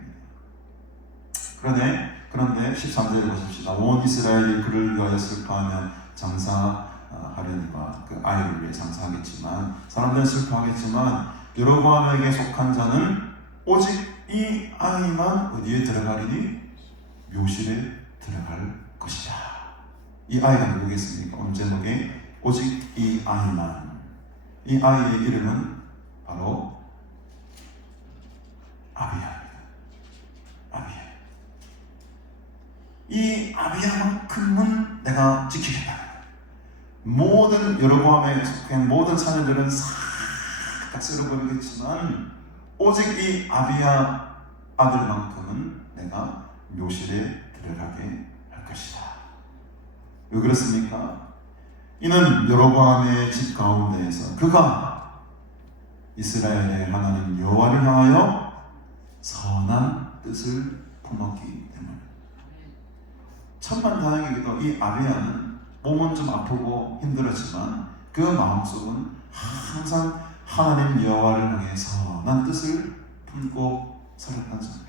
그런데 13절에 보십시다. 온 이스라엘이 그를 위하여 슬퍼하면 장사하려니와 그 아이를 위해 장사하겠지만 사람들은 슬퍼하겠지만 여로보암에게 속한 자는 오직 이 아이만 어디에 들어가리니 묘실에 들어갈 것이다. 이 아이가 누구겠습니까? 오늘 제목에 오직 이 아이만. 이 아이의 이름은 바로 아비야입니다. 아비야. 이 아비야만큼은 내가 지키겠다. 모든 여로보암에 속한 모든 사내들은 싹 다 쓸어버리겠지만 오직 이 아비야 아들만큼은 내가 묘실에 들어가게 할 것이다. 왜 그렇습니까? 이는 여로보암의 집 가운데에서 그가 이스라엘의 하나님 여호와를 향하여 선한 뜻을 품었기 때문에. 천만다행이게도 이 아비야는 몸은 좀 아프고 힘들었지만 그 마음속은 항상 하나님 여호와를 향해 선한 뜻을 품고 살았던 사람입니다.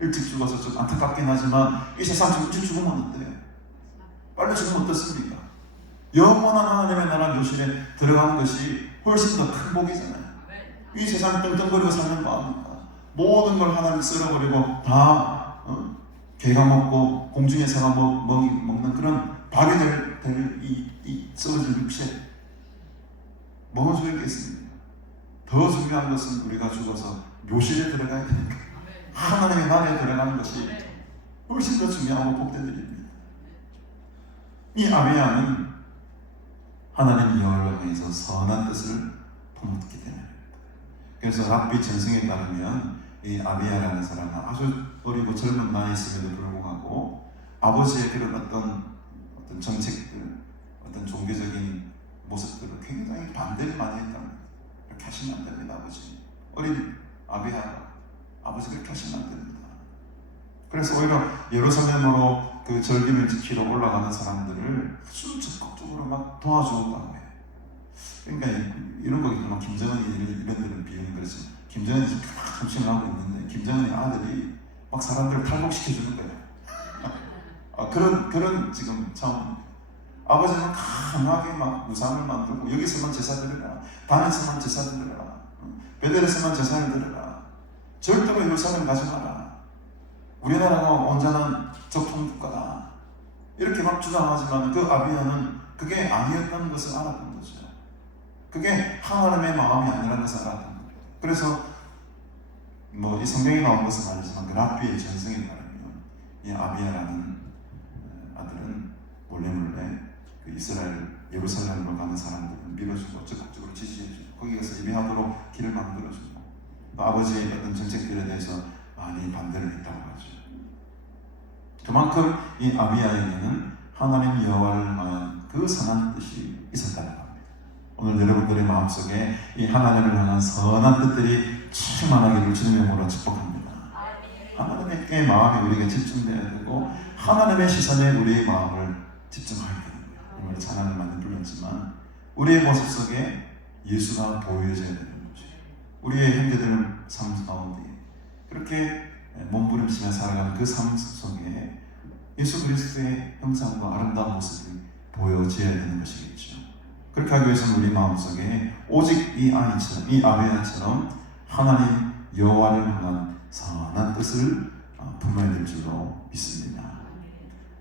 일찍 죽어서 좀 안타깝긴 하지만 이 세상 일찍 죽으면 어때요? 빨리 죽으면 어떻습니까? 영원한 하나님의 나라 묘실에 들어가는 것이 훨씬 더 큰 복이잖아요. 이 세상 떵떵거리고 사는 마음입니다. 모든 걸 하나님 쓸어버리고 다 개가 먹고 공중의 새가 먹는 그런 밥이 될 이 썩어질 육체 뭐가 소용있겠습니까? 더 중요한 것은 우리가 죽어서 묘실에 들어가야 되니까 하나님의 나라에 들어가는 것이 훨씬 더 중요하고 복된 일입니다. 이 아비야는 하나님 여호와를 향해서 선한 뜻을 품었기 때문입니다. 그래서 랍비 전승에 따르면 이 아비야라는 사람은 아주 어리고 젊은 나이였음에도 불구하고 아버지의 그런 어떤 정책들, 어떤 종교적인 모습들을 굉장히 반대를 많이 했다는 거예요. 그렇게 하시면 안 됩니다, 아버지. 어린 아비야가 아버지 그렇게 하시면 안 됩니다. 그래서 오히려 예루살렘으로 그 절기를 지키러 올라가는 사람들을 아주 적극적으로 막 도와주었다고 해요. 그러니까 이런 거기 때문에 김정은이 이런 데는 비유는 그렇지. 김정은이 지금 정신을 하고 있는데 김정은의 아들이 막 사람들을 탈북시켜주는 거예요. 그런 지금 처음 아버지는 강하게 막 우상을 만들고 여기서만 제사 드려라, 단에서만 제사 드려라, 베델에서만 제사를 드려라, 절대로 예루살렘 가지 마라, 우리나라가 온전한 적통 국가다 이렇게 막 주장하지만 그 아비야는 그게 아니었다는 것을 알았던 거죠. 그게 하나님의 마음이 아니라는 것을 알았던 거예요. 그래서 이 성경에 나온 것은 아니지만 그 랍비의 전승에 따르면 이 아비야라는 아들은 몰래 그 이스라엘 예루살렘으로 가는 사람들을 밀어주고 적극적으로 지지해주고 거기 가서 예배하도록 길을 만들어주고, 또 아버지의 어떤 정책들에 대해서 많이 반대를 했다고 하죠. 그만큼 이 아비야에게는 하나님 여호와를 향한 그 선한 뜻이 있었다는 겁니다. 오늘 여러분들의 마음속에 이 하나님을 향한 선한 뜻들이 충만하기를 주님의 이름으로 축복합니다. 하나님의 마음이 우리에게 집중되어야 되고, 하나님의 시선에 우리의 마음을 집중하게 되는 거예요. 오늘 찬양을 많이 불렀지만 우리의 모습 속에 예수가 보여져야 되는 거죠. 우리의 형제들 삶 가운데 그렇게 몸부림치며 살아가는 그 삶 속에 예수 그리스도의 형상과 아름다운 모습이 보여져야 되는 것이겠죠. 그렇게 하기 위해서는 우리 마음속에 오직 이 아이처럼, 이 아비야처럼 하나님 여호와를 향한 선한 뜻을 품어야 될 줄로 믿습니다.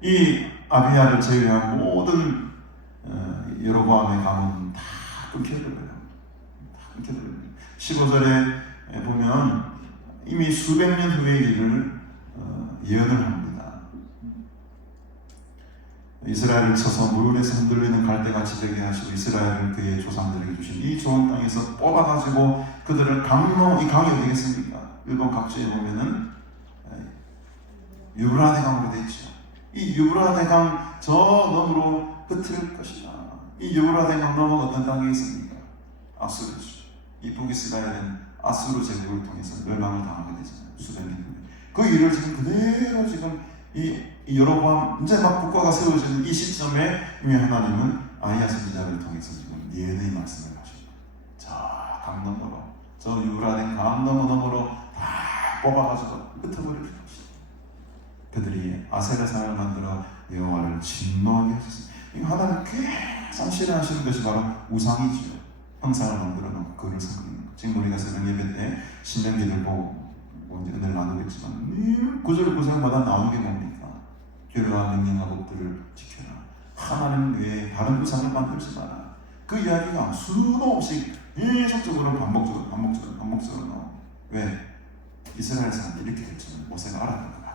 이 아비야를 제외한 모든 여로보암의 가문은 다 끊겨들어요. 다 끊겨들어요. 15절에 보면 이미 수백 년 후의 일을 예언을 합니다. 이스라엘을 쳐서 물에서 흔들리는 갈대같이 되게 하시고 이스라엘을 그의 조상들에게 주신 이 좋은 땅에서 뽑아가지고 그들을 강로, 이 강이 어디겠습니까? 일본 각지에 보면은 유브라데 강으로 되어 있죠. 이 유브라데 강 저 너머로 흩을 것이다. 이 유브라데 강 너머가 어떤 땅이 있습니까? 아수르죠. 이 북이스라엘은 아수르 제국을 통해서 멸망을 당하게 되잖아요. 수백 년 후에. 그 일을 지금 그대로 지금 이 여로보암 이제 막 국가가 세워지는 이 시점에 이미 하나님은 아이야 선지자를 통해서 지금 예언의 말씀을 하십니다. 저 강 너머로, 저 유브라데 강 너머로 다 뽑아가지고 흩어버릴 것이다. 그들이 아세라산을 만들어 여호와를 진노하게 하셨습니다. 이 하나님 가장 싫어하시는 것이 바로 우상이죠. 형상을 만들어 놓고 그를 섬기는 것. 지금 우리가 새벽 예배 때 신명기를 보고 이제 은혜를 나누겠지만 구절 구절마다 나오는 게 뭡니까? 규례와 명령과 법들을 지켜라. 하나님 외에 다른 우상을 만들지 마라. 그 이야기가 수도 없이 계속적으로 반복적으로 나옵니다. 왜? 이스라엘 사람들이 이렇게 될 줄은 모세가 알았던 것 같아요.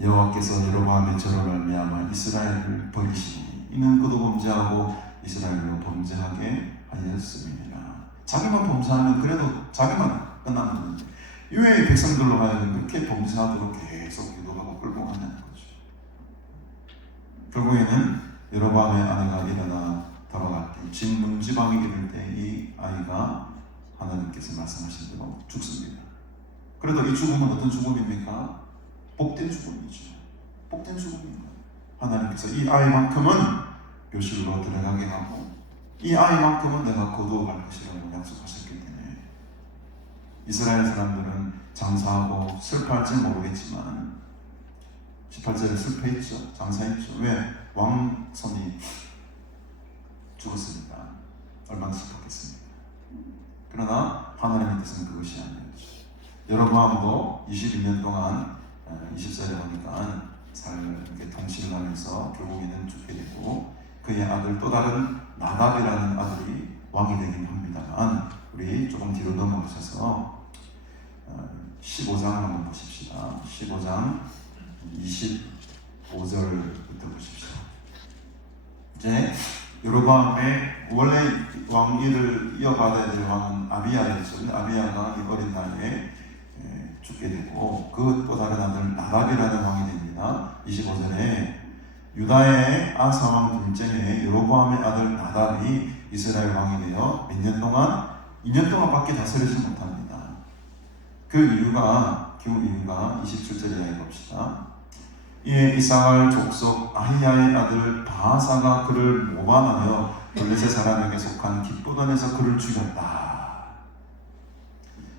여호와께서 여로보암의 저로 말미암아 이스라엘을 버리시니 이는 그도 범죄하고 이스라엘로 범죄하게 하였음이니라. 자기만 범죄하면 그래도 자기만 끝나면 되는데 왜 백성들로 하여금 그렇게 범죄하도록 계속 유도하고 끌고 가냐는 거죠. 결국에는 여로보암의 아내가 일어나 돌아갈 때 진문지방에 이를 때 이 아이가 하나님께서 말씀하신 대로 죽습니다. 그래도 이 죽음은 어떤 죽음입니까? 복된 죽음이죠. 복된 죽음입니다. 하나님께서 이 아이만큼은 묘실로 들어가게 하고 이 아이만큼은 내가 거두어 갈 것이라고 약속하셨기 때문에 이스라엘 사람들은 장사하고 슬퍼할지 모르겠지만 18절에 슬퍼했죠. 장사했죠. 왜? 왕손이 죽었으니까 얼마나 슬펐겠습니까? 그러나 하나님의 뜻은 그것이 아니었죠. 여로보암도 22년 동안 20살에 보니까 삶을 통치를 하면서 결국에는 죽게 되고 그의 아들 또 다른 나답이라는 아들이 왕이 되긴 합니다만 우리 조금 뒤로 넘어가셔서 15장 한번 보십시다. 15장 25절부터 보십시오. 이제 여로보암의 원래 왕위를 이어받아야 될 왕은 아비야였죠. 아비야가 이 어린 나이에 죽게 되고 그 또 다른 아들 나답이라는 왕이 됩니다. 25절에 유다의 아사 왕 둘째 해에 여로보암의 아들 나답이 이스라엘 왕이 되어 몇 년 동안? 2년 동안밖에 다스리지 못합니다. 그 이유가 27절 이야기 봅시다. 이에 이스라엘 족속 아히야의 아들 바하사가 그를 모방하여 블레셋 사람에게 속한 깃보던에서 그를 죽였다.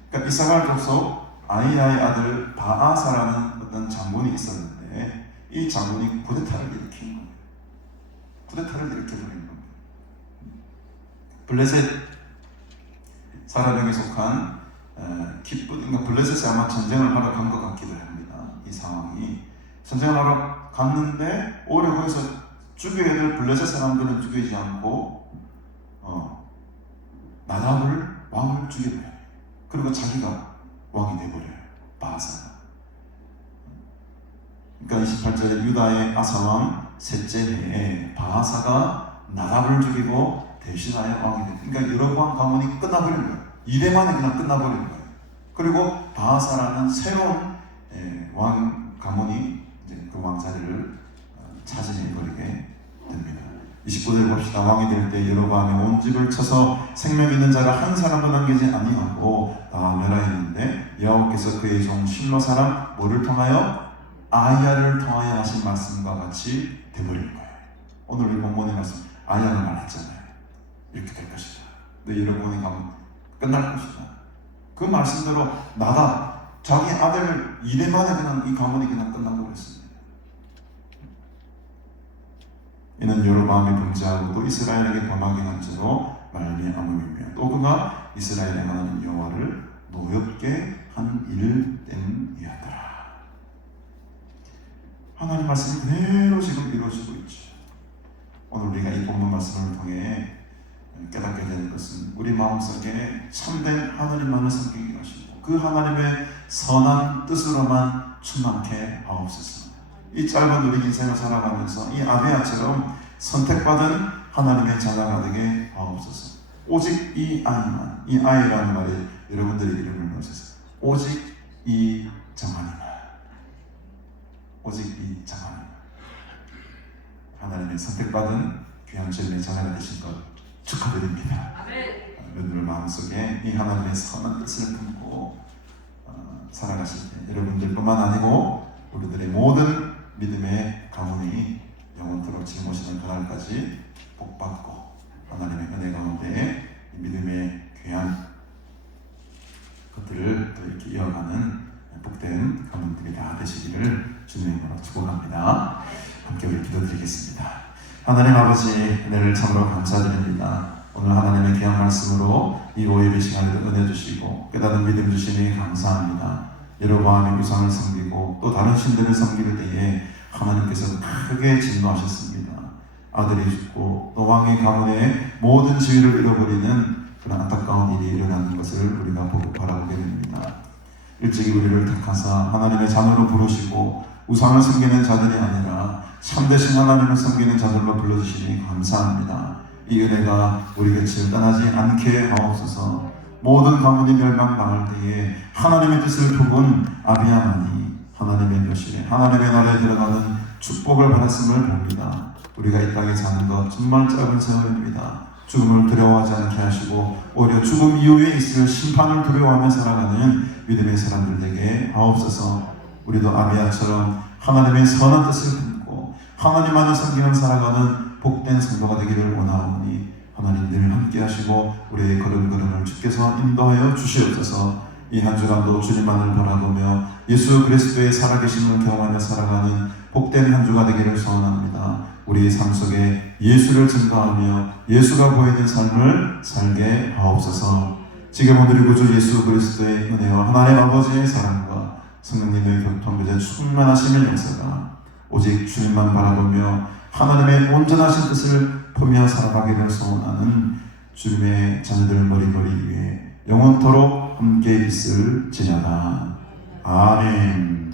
그러니까 이스라엘 족속 아히야의 아들 바하사라는 어떤 장군이 있었는데 이 장군이 쿠데타를 일으킨 거예요. 쿠데타를 일으켜버린 겁니다. 블레셋 사람에게 속한 그러니까 블레셋에 아마 전쟁을 하러 간 것 같기도 합니다. 이 상황이 전쟁을 하러 갔는데 오히려 거기서 죽여야 될 블레셋 사람들은 죽이지 않고 나답을 왕을 죽여버려요. 그리고 자기가 왕이 되어버려요. 바하사가. 그러니까 28절에 유다의 아사왕 셋째 해에 바하사가 나답을 죽이고 대신하여 왕이 됐다. 그러니까 여로보암 가문이 끝나버린 거예요. 이래 만에 그냥 끝나버린 거예요. 그리고 바하사라는 새로운 왕 가문이 이제 그 왕자리를 차지해버리게 됩니다. 29절 봅시다. 왕이 될 때 여로보암의 온 집을 쳐서 생명 있는 자가 한 사람도 남기지 아니하고 다 멸하였는데 여호와께서 그의 종 실로 사람 뭐를 통하여? 아이야를 통하여 하신 말씀과 같이 되버릴 거예요. 오늘 우리 본문의 말씀 아이야를 말했잖아요. 이렇게 될 것이다. 너 여로보암이 가면 끝날 것이다. 그 말씀대로 나답 자기 아들 이래 만에 그냥 이 가문이 그냥 끝나버렸습니다. 이는 여로보암이 범죄하고 또 이스라엘에게 범하게 한 죄로 말미암음이며 또 그가 이스라엘에 하나님 여호와를 노엽게 한 일 때문이었더라. 하나님 말씀이 그대로 지금 이루어지고 있죠. 오늘 우리가 이 본문 말씀을 통해 깨닫게 되는 것은 우리 마음속에 참된 하나님만을 섬기게 하시고 그 하나님의 선한 뜻으로만 충만케 하옵소서. 이 짧은 우리 인생을 살아가면서 이 아비야처럼 선택받은 하나님의 자녀가 되게 하옵소서. 오직 이 아이만, 이 아이라는 말이 여러분들의 이름을 넣으셔서 오직 이 정한이만, 오직 이 정한이만 하나님의 선택받은 귀한 주님의 자녀가 되신 것 축하드립니다. 여러분들 마음속에 이 하나님의 선한 뜻을 품고 살아가실 때 여러분들뿐만 아니고 우리들의 모든 믿음의 가문이 영원토록 짊어지는 그날까지 복받고 하나님의 은혜 가운데 믿음의 귀한 것들을 또 이렇게 이어가는 복된 가문들이 다 되시기를 주님으로 축복합니다. 함께 우리 기도드리겠습니다. 하나님 아버지 은혜를 참으로 감사드립니다. 오늘 하나님의 귀한 말씀으로 이 오예배 시간에도 은혜 주시고 깨닫은 믿음 주시니 감사합니다. 여로보암이 우상을 섬기고 또 다른 신들을 섬길 때에 하나님께서 크게 진노하셨습니다. 아들이 죽고 또 왕의 가문의 모든 지위를 잃어버리는 그런 안타까운 일이 일어나는 것을 우리가 보고 바라보게 됩니다. 일찍이 우리를 택하사 하나님의 자녀로 부르시고 우상을 섬기는 자들이 아니라 참되신 하나님을 섬기는 자들로 불러주시니 감사합니다. 이 은혜가 우리 곁을 떠나지 않게 하옵소서. 모든 가문이 멸망당할 때에 하나님의 뜻을 품은 아비야만이 하나님의 묘실에 하나님의 나라에 들어가는 축복을 받았음을 봅니다. 우리가 이 땅에 사는 것 정말 짧은 세월입니다. 죽음을 두려워하지 않게 하시고 오히려 죽음 이후에 있을 심판을 두려워하며 살아가는 믿음의 사람들 되게 하옵소서. 우리도 아비야처럼 하나님의 선한 뜻을 품고 하나님만을 섬기며 살아가는 복된 성도가 되기를 원하오니 하나님 늘 함께 하시고 우리의 걸음걸음을 주께서 인도하여 주시옵소서. 이 한 주간도 주님만을 바라보며 예수 그리스도의 살아계심을 경험하며 살아가는 복된 한 주가 되기를 소원합니다. 우리의 삶 속에 예수를 증거하며 예수가 보이는 삶을 살게 하옵소서. 지금 우리 구주 예수 그리스도의 은혜와 하나님 아버지의 사랑과 성령님의 교통교제 충만하심의 역사가 오직 주님만 바라보며 하나님의 온전하신 뜻을 품며 살아가기를 소원하는 주님의 자녀들 머리머리 위에 영원토록 함께 있을지어다. 아멘.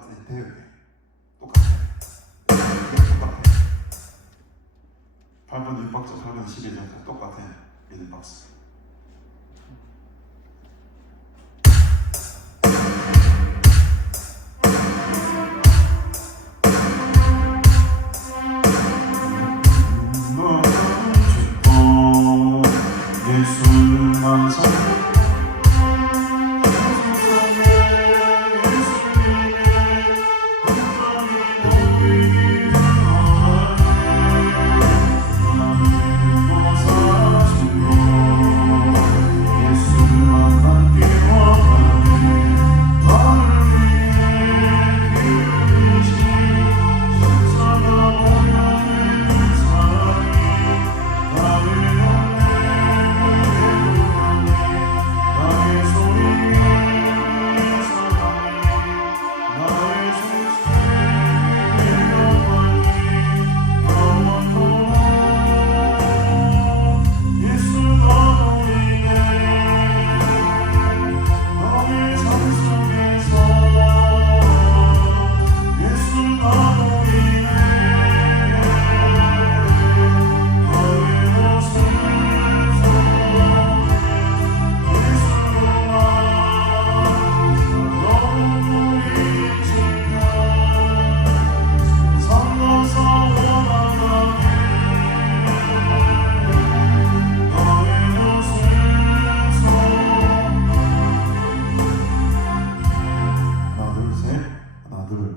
똑같은 돼야 돼. 똑같아. 8번 6박자, 8번 11박자 똑같아. 리듬박스. 예수만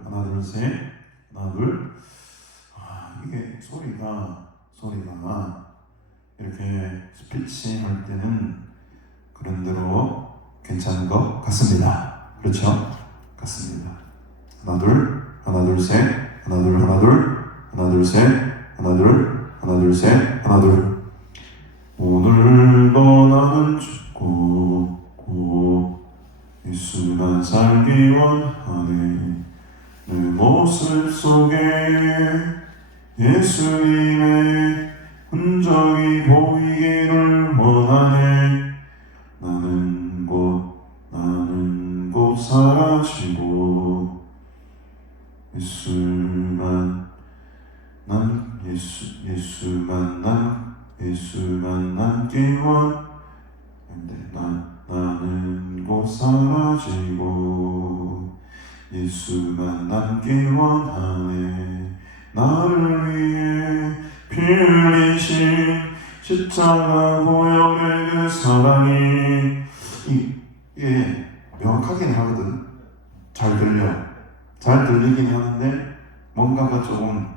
하나 둘 셋 하나 둘. 이게 소리가 이렇게 스피치 할 때는 그런 대로 괜찮은 것 같습니다. 그렇죠? 같습니다. 하나 둘 셋 하나 둘 하나 둘 셋 하나 둘 셋 하나 둘. 오늘도 나는 죽고 예수만 살기 원하네. 내 모습 속에 예수님의 흔적이 보이기를 원하네. 나는 곧 사라지고 예수만 남길 원한데. 나는 곧 사라지고 예수만 남길 원하네. 나를 위해 피 흘리신 십자가 보혈의 그 사랑이 이게 명확하긴 하거든. 잘 들리긴 하는데 뭔가가 조금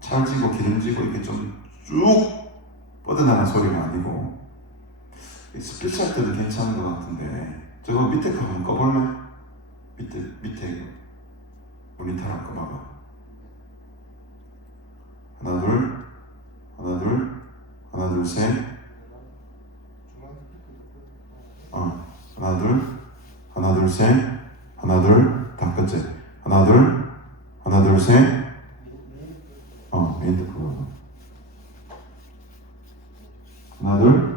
찰지고 기름지고 이렇게 좀 쭉 뻗어나가는 소리가 아니고, 스피치 할 때도 괜찮은 것 같은데 저거 밑에 거 한번 꺼볼래? 밑에 모니터 한번 꺼봐봐. 하나 둘 셋. 하나 둘 셋. 다 끝째. 하나 둘 셋. 메인 듣고 하나 둘.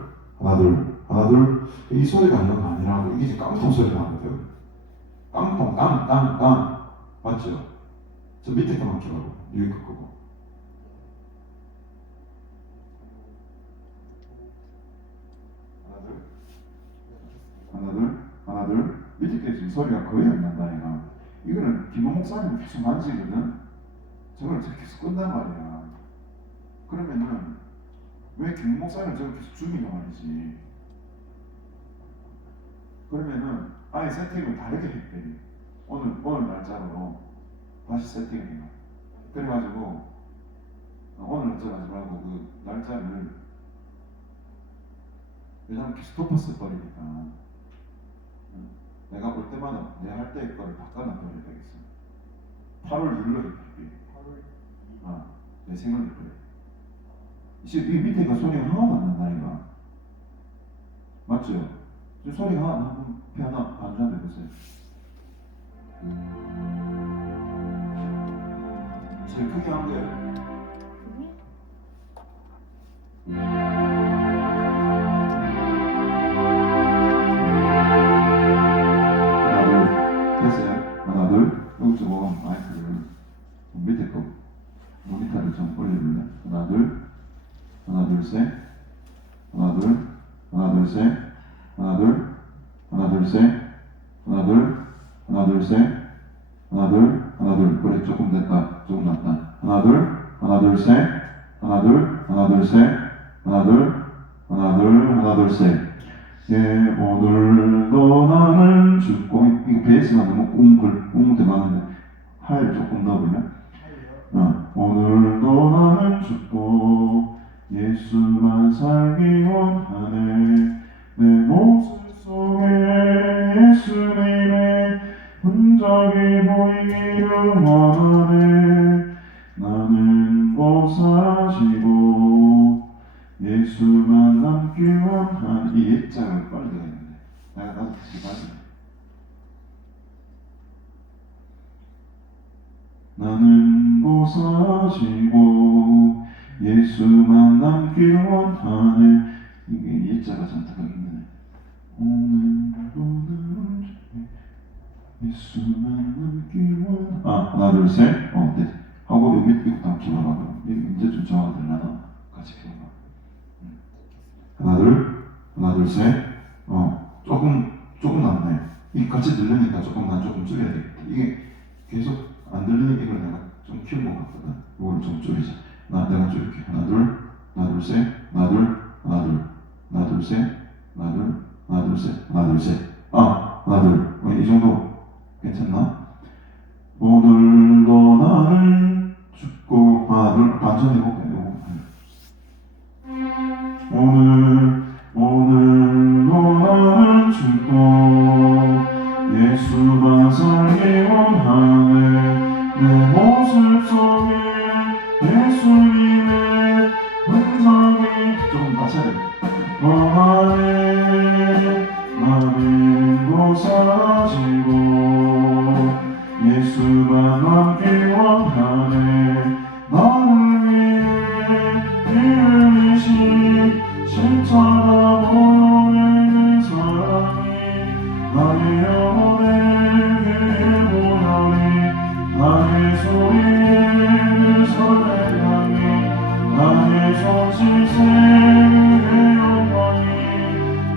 이 소리가 있는 거 아니라고. 이게 이제 깡통 소리가 나거든. 깡통 맞죠? 저 밑에 거만 켜봐봐. 위에 거 끄고. 하나 둘. 밑에 게 지금 소리가 거의 안 난다니까. 이거는 김원 목사님 계속 만지거든. 저걸 계속 끈단 말이야. 그러면은 왜 김원 목사님 저걸 계속 죽이냐 말이지. 그러면은 아예 세팅을 다르게 했대. 오늘 날짜로 다시 세팅해요. 그래가지고 오늘 날짜 하지 말고 그 날짜를, 왜냐면 계속 덮었을 거니까 내가 볼 때마다 내 할 때 거를 바꿔놔버려야 되겠어. 8월 2일로 해줄게. 내 생각이 그래. 지금 이 밑에가 소리가 하나도 안 난다니까. 맞죠? 지금 소리가 하나 반주한 번 해보세요. 제일 크게 한 거예요. 하나 둘 하나 둘 셋 하나 둘 하나 둘 셋 하나 둘 하나 둘 그래 조금 됐다 조금 낫다 하나 둘 하나 둘 셋 하나 둘 하나 둘 셋 하나 둘 하나 둘 하나 둘 셋 예, 오늘도 나는 죽고 이거 베이스가 너무 꽁 들어가는데 하이를 조금 넣어보면 오늘도 나는 죽고 예수만 살기 원하네 내 모습 속에 예수님의 흔적이 보이기를 원하네 나는 고사지고 예수만 남기 원하네 이 예장을 빨리 들어있는데 나도 다시 봐야 나는 고사지고 예수만 남길 원하네 이게 예자가 잔뜩 있네 오늘도 나는 예수만 남길 원하네 하나 둘 셋 네. 하고 몇 밑부터 한번 기억하고 이제 좀 정확히 들려나 같이 기억하 하나 둘 셋 조금 낫네 이 같이 들리니까 난 조금 줄여야 되겠다 이게 계속 안 들리는 이걸 내가 좀 키운 것 같거든. 이걸 좀 줄이자. 내가 줄일게. 하나 둘 셋, 하나 둘 셋, 하나 둘 셋, 하나 둘 셋. 하나 둘. 이 정도 괜찮나? 오늘도 나는 죽고 하나 둘 반전 해볼게. 오늘도 나는 죽고 예수만 살기 원하네 내 모습 속에 예수님의 흔적이 조금 맞춰야 돼 원하네 나는 고사지고 예수만 남길 원하네 나를 위해 이르신 십자가 보혈의 사랑이 나의 영혼의 보혈이 나의 소리를 설레하니 나의 손짓의 영광이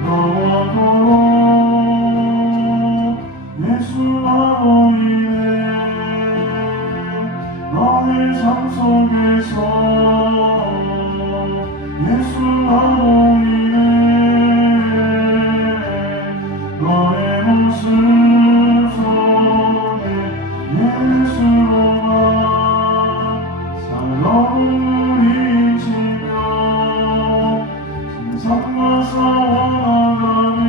너와도 예수가 보이네 너의 삶 속에서 예수가 보이네 너의 모습 속에 예수로만 살아오리지며 세상과 싸워나가네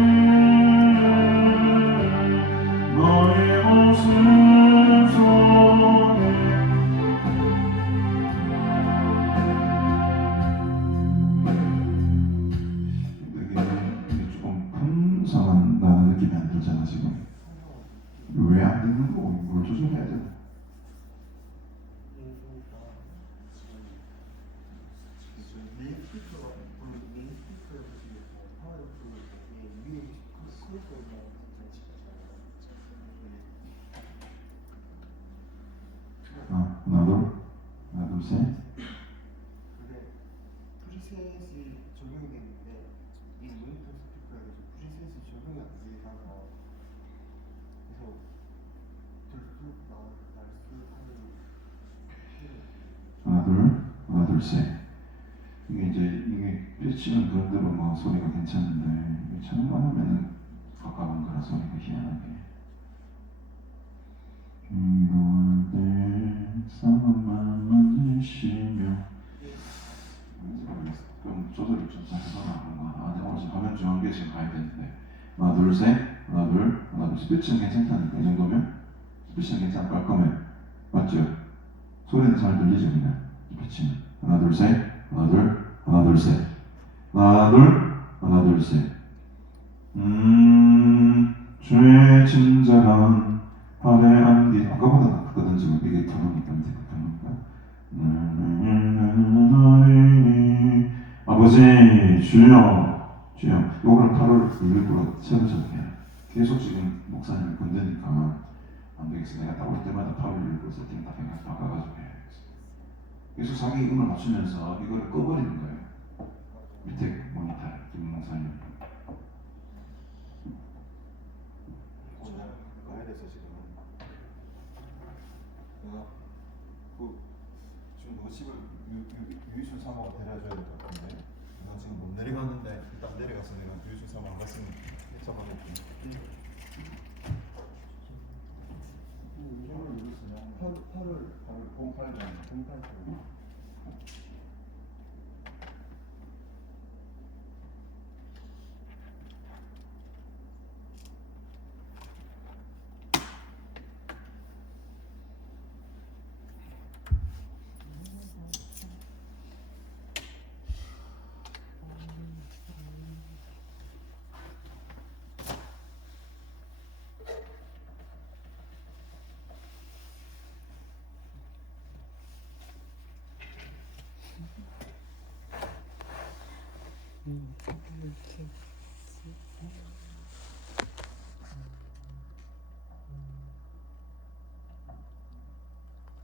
너의 모습 속에 이게 조금 풍성한 나는 느낌이 안 들잖아 지금 왜 안 되는 거? 뭘 조정해야 되나? 하나 둘 셋. 근데 프리셋이 적용이 되는데 이 모니터 스피커에서 프리셋이 적용이 안 되다가 그래서 들쑥 날쑥하는 하나 둘 셋. 이게 피치는 그런 대로 뭐 소리가 괜찮은데 잘만 하면은 가까운 거라 소리가 희한하게. 기도할 때 사람만 만지시며 좀 조절을 좀 잘 해봐라. 내가 오늘 화면 중앙에 지금 가야 되는데 하나 둘 셋, 하나 둘 스피치는 괜찮다니까 이 정도면 스피치는 괜찮을 거면 맞죠? 소리는 잘 들리죠 그냥 스피치는 하나 둘 셋, 하나 둘 셋, 하나 둘 셋. 주의 친절한 발의 안기 아까보다 낫거든 지금 이게 켜놓으니까 아버지 주여 요거를 칼을 일부러 세워서 그냥 계속 지금 목사님을 건드니까 안 되겠어 내가 딱 올 때마다 팔을 일부러 세팅 딱 해서 바꿔가지고 해야겠어 계속 자기 음을 맞추면서 이거를 꺼버리는 거예요 밑에 모니터 김 목사님 유이순 사모가 데려줘야 될 것 같은데. 나 지금 못 내려갔는데 일단 내려가서 내가 유이순 사모 한 말씀 여쭤보겠습니다. 이름을 누르시면 8을 08번 이렇게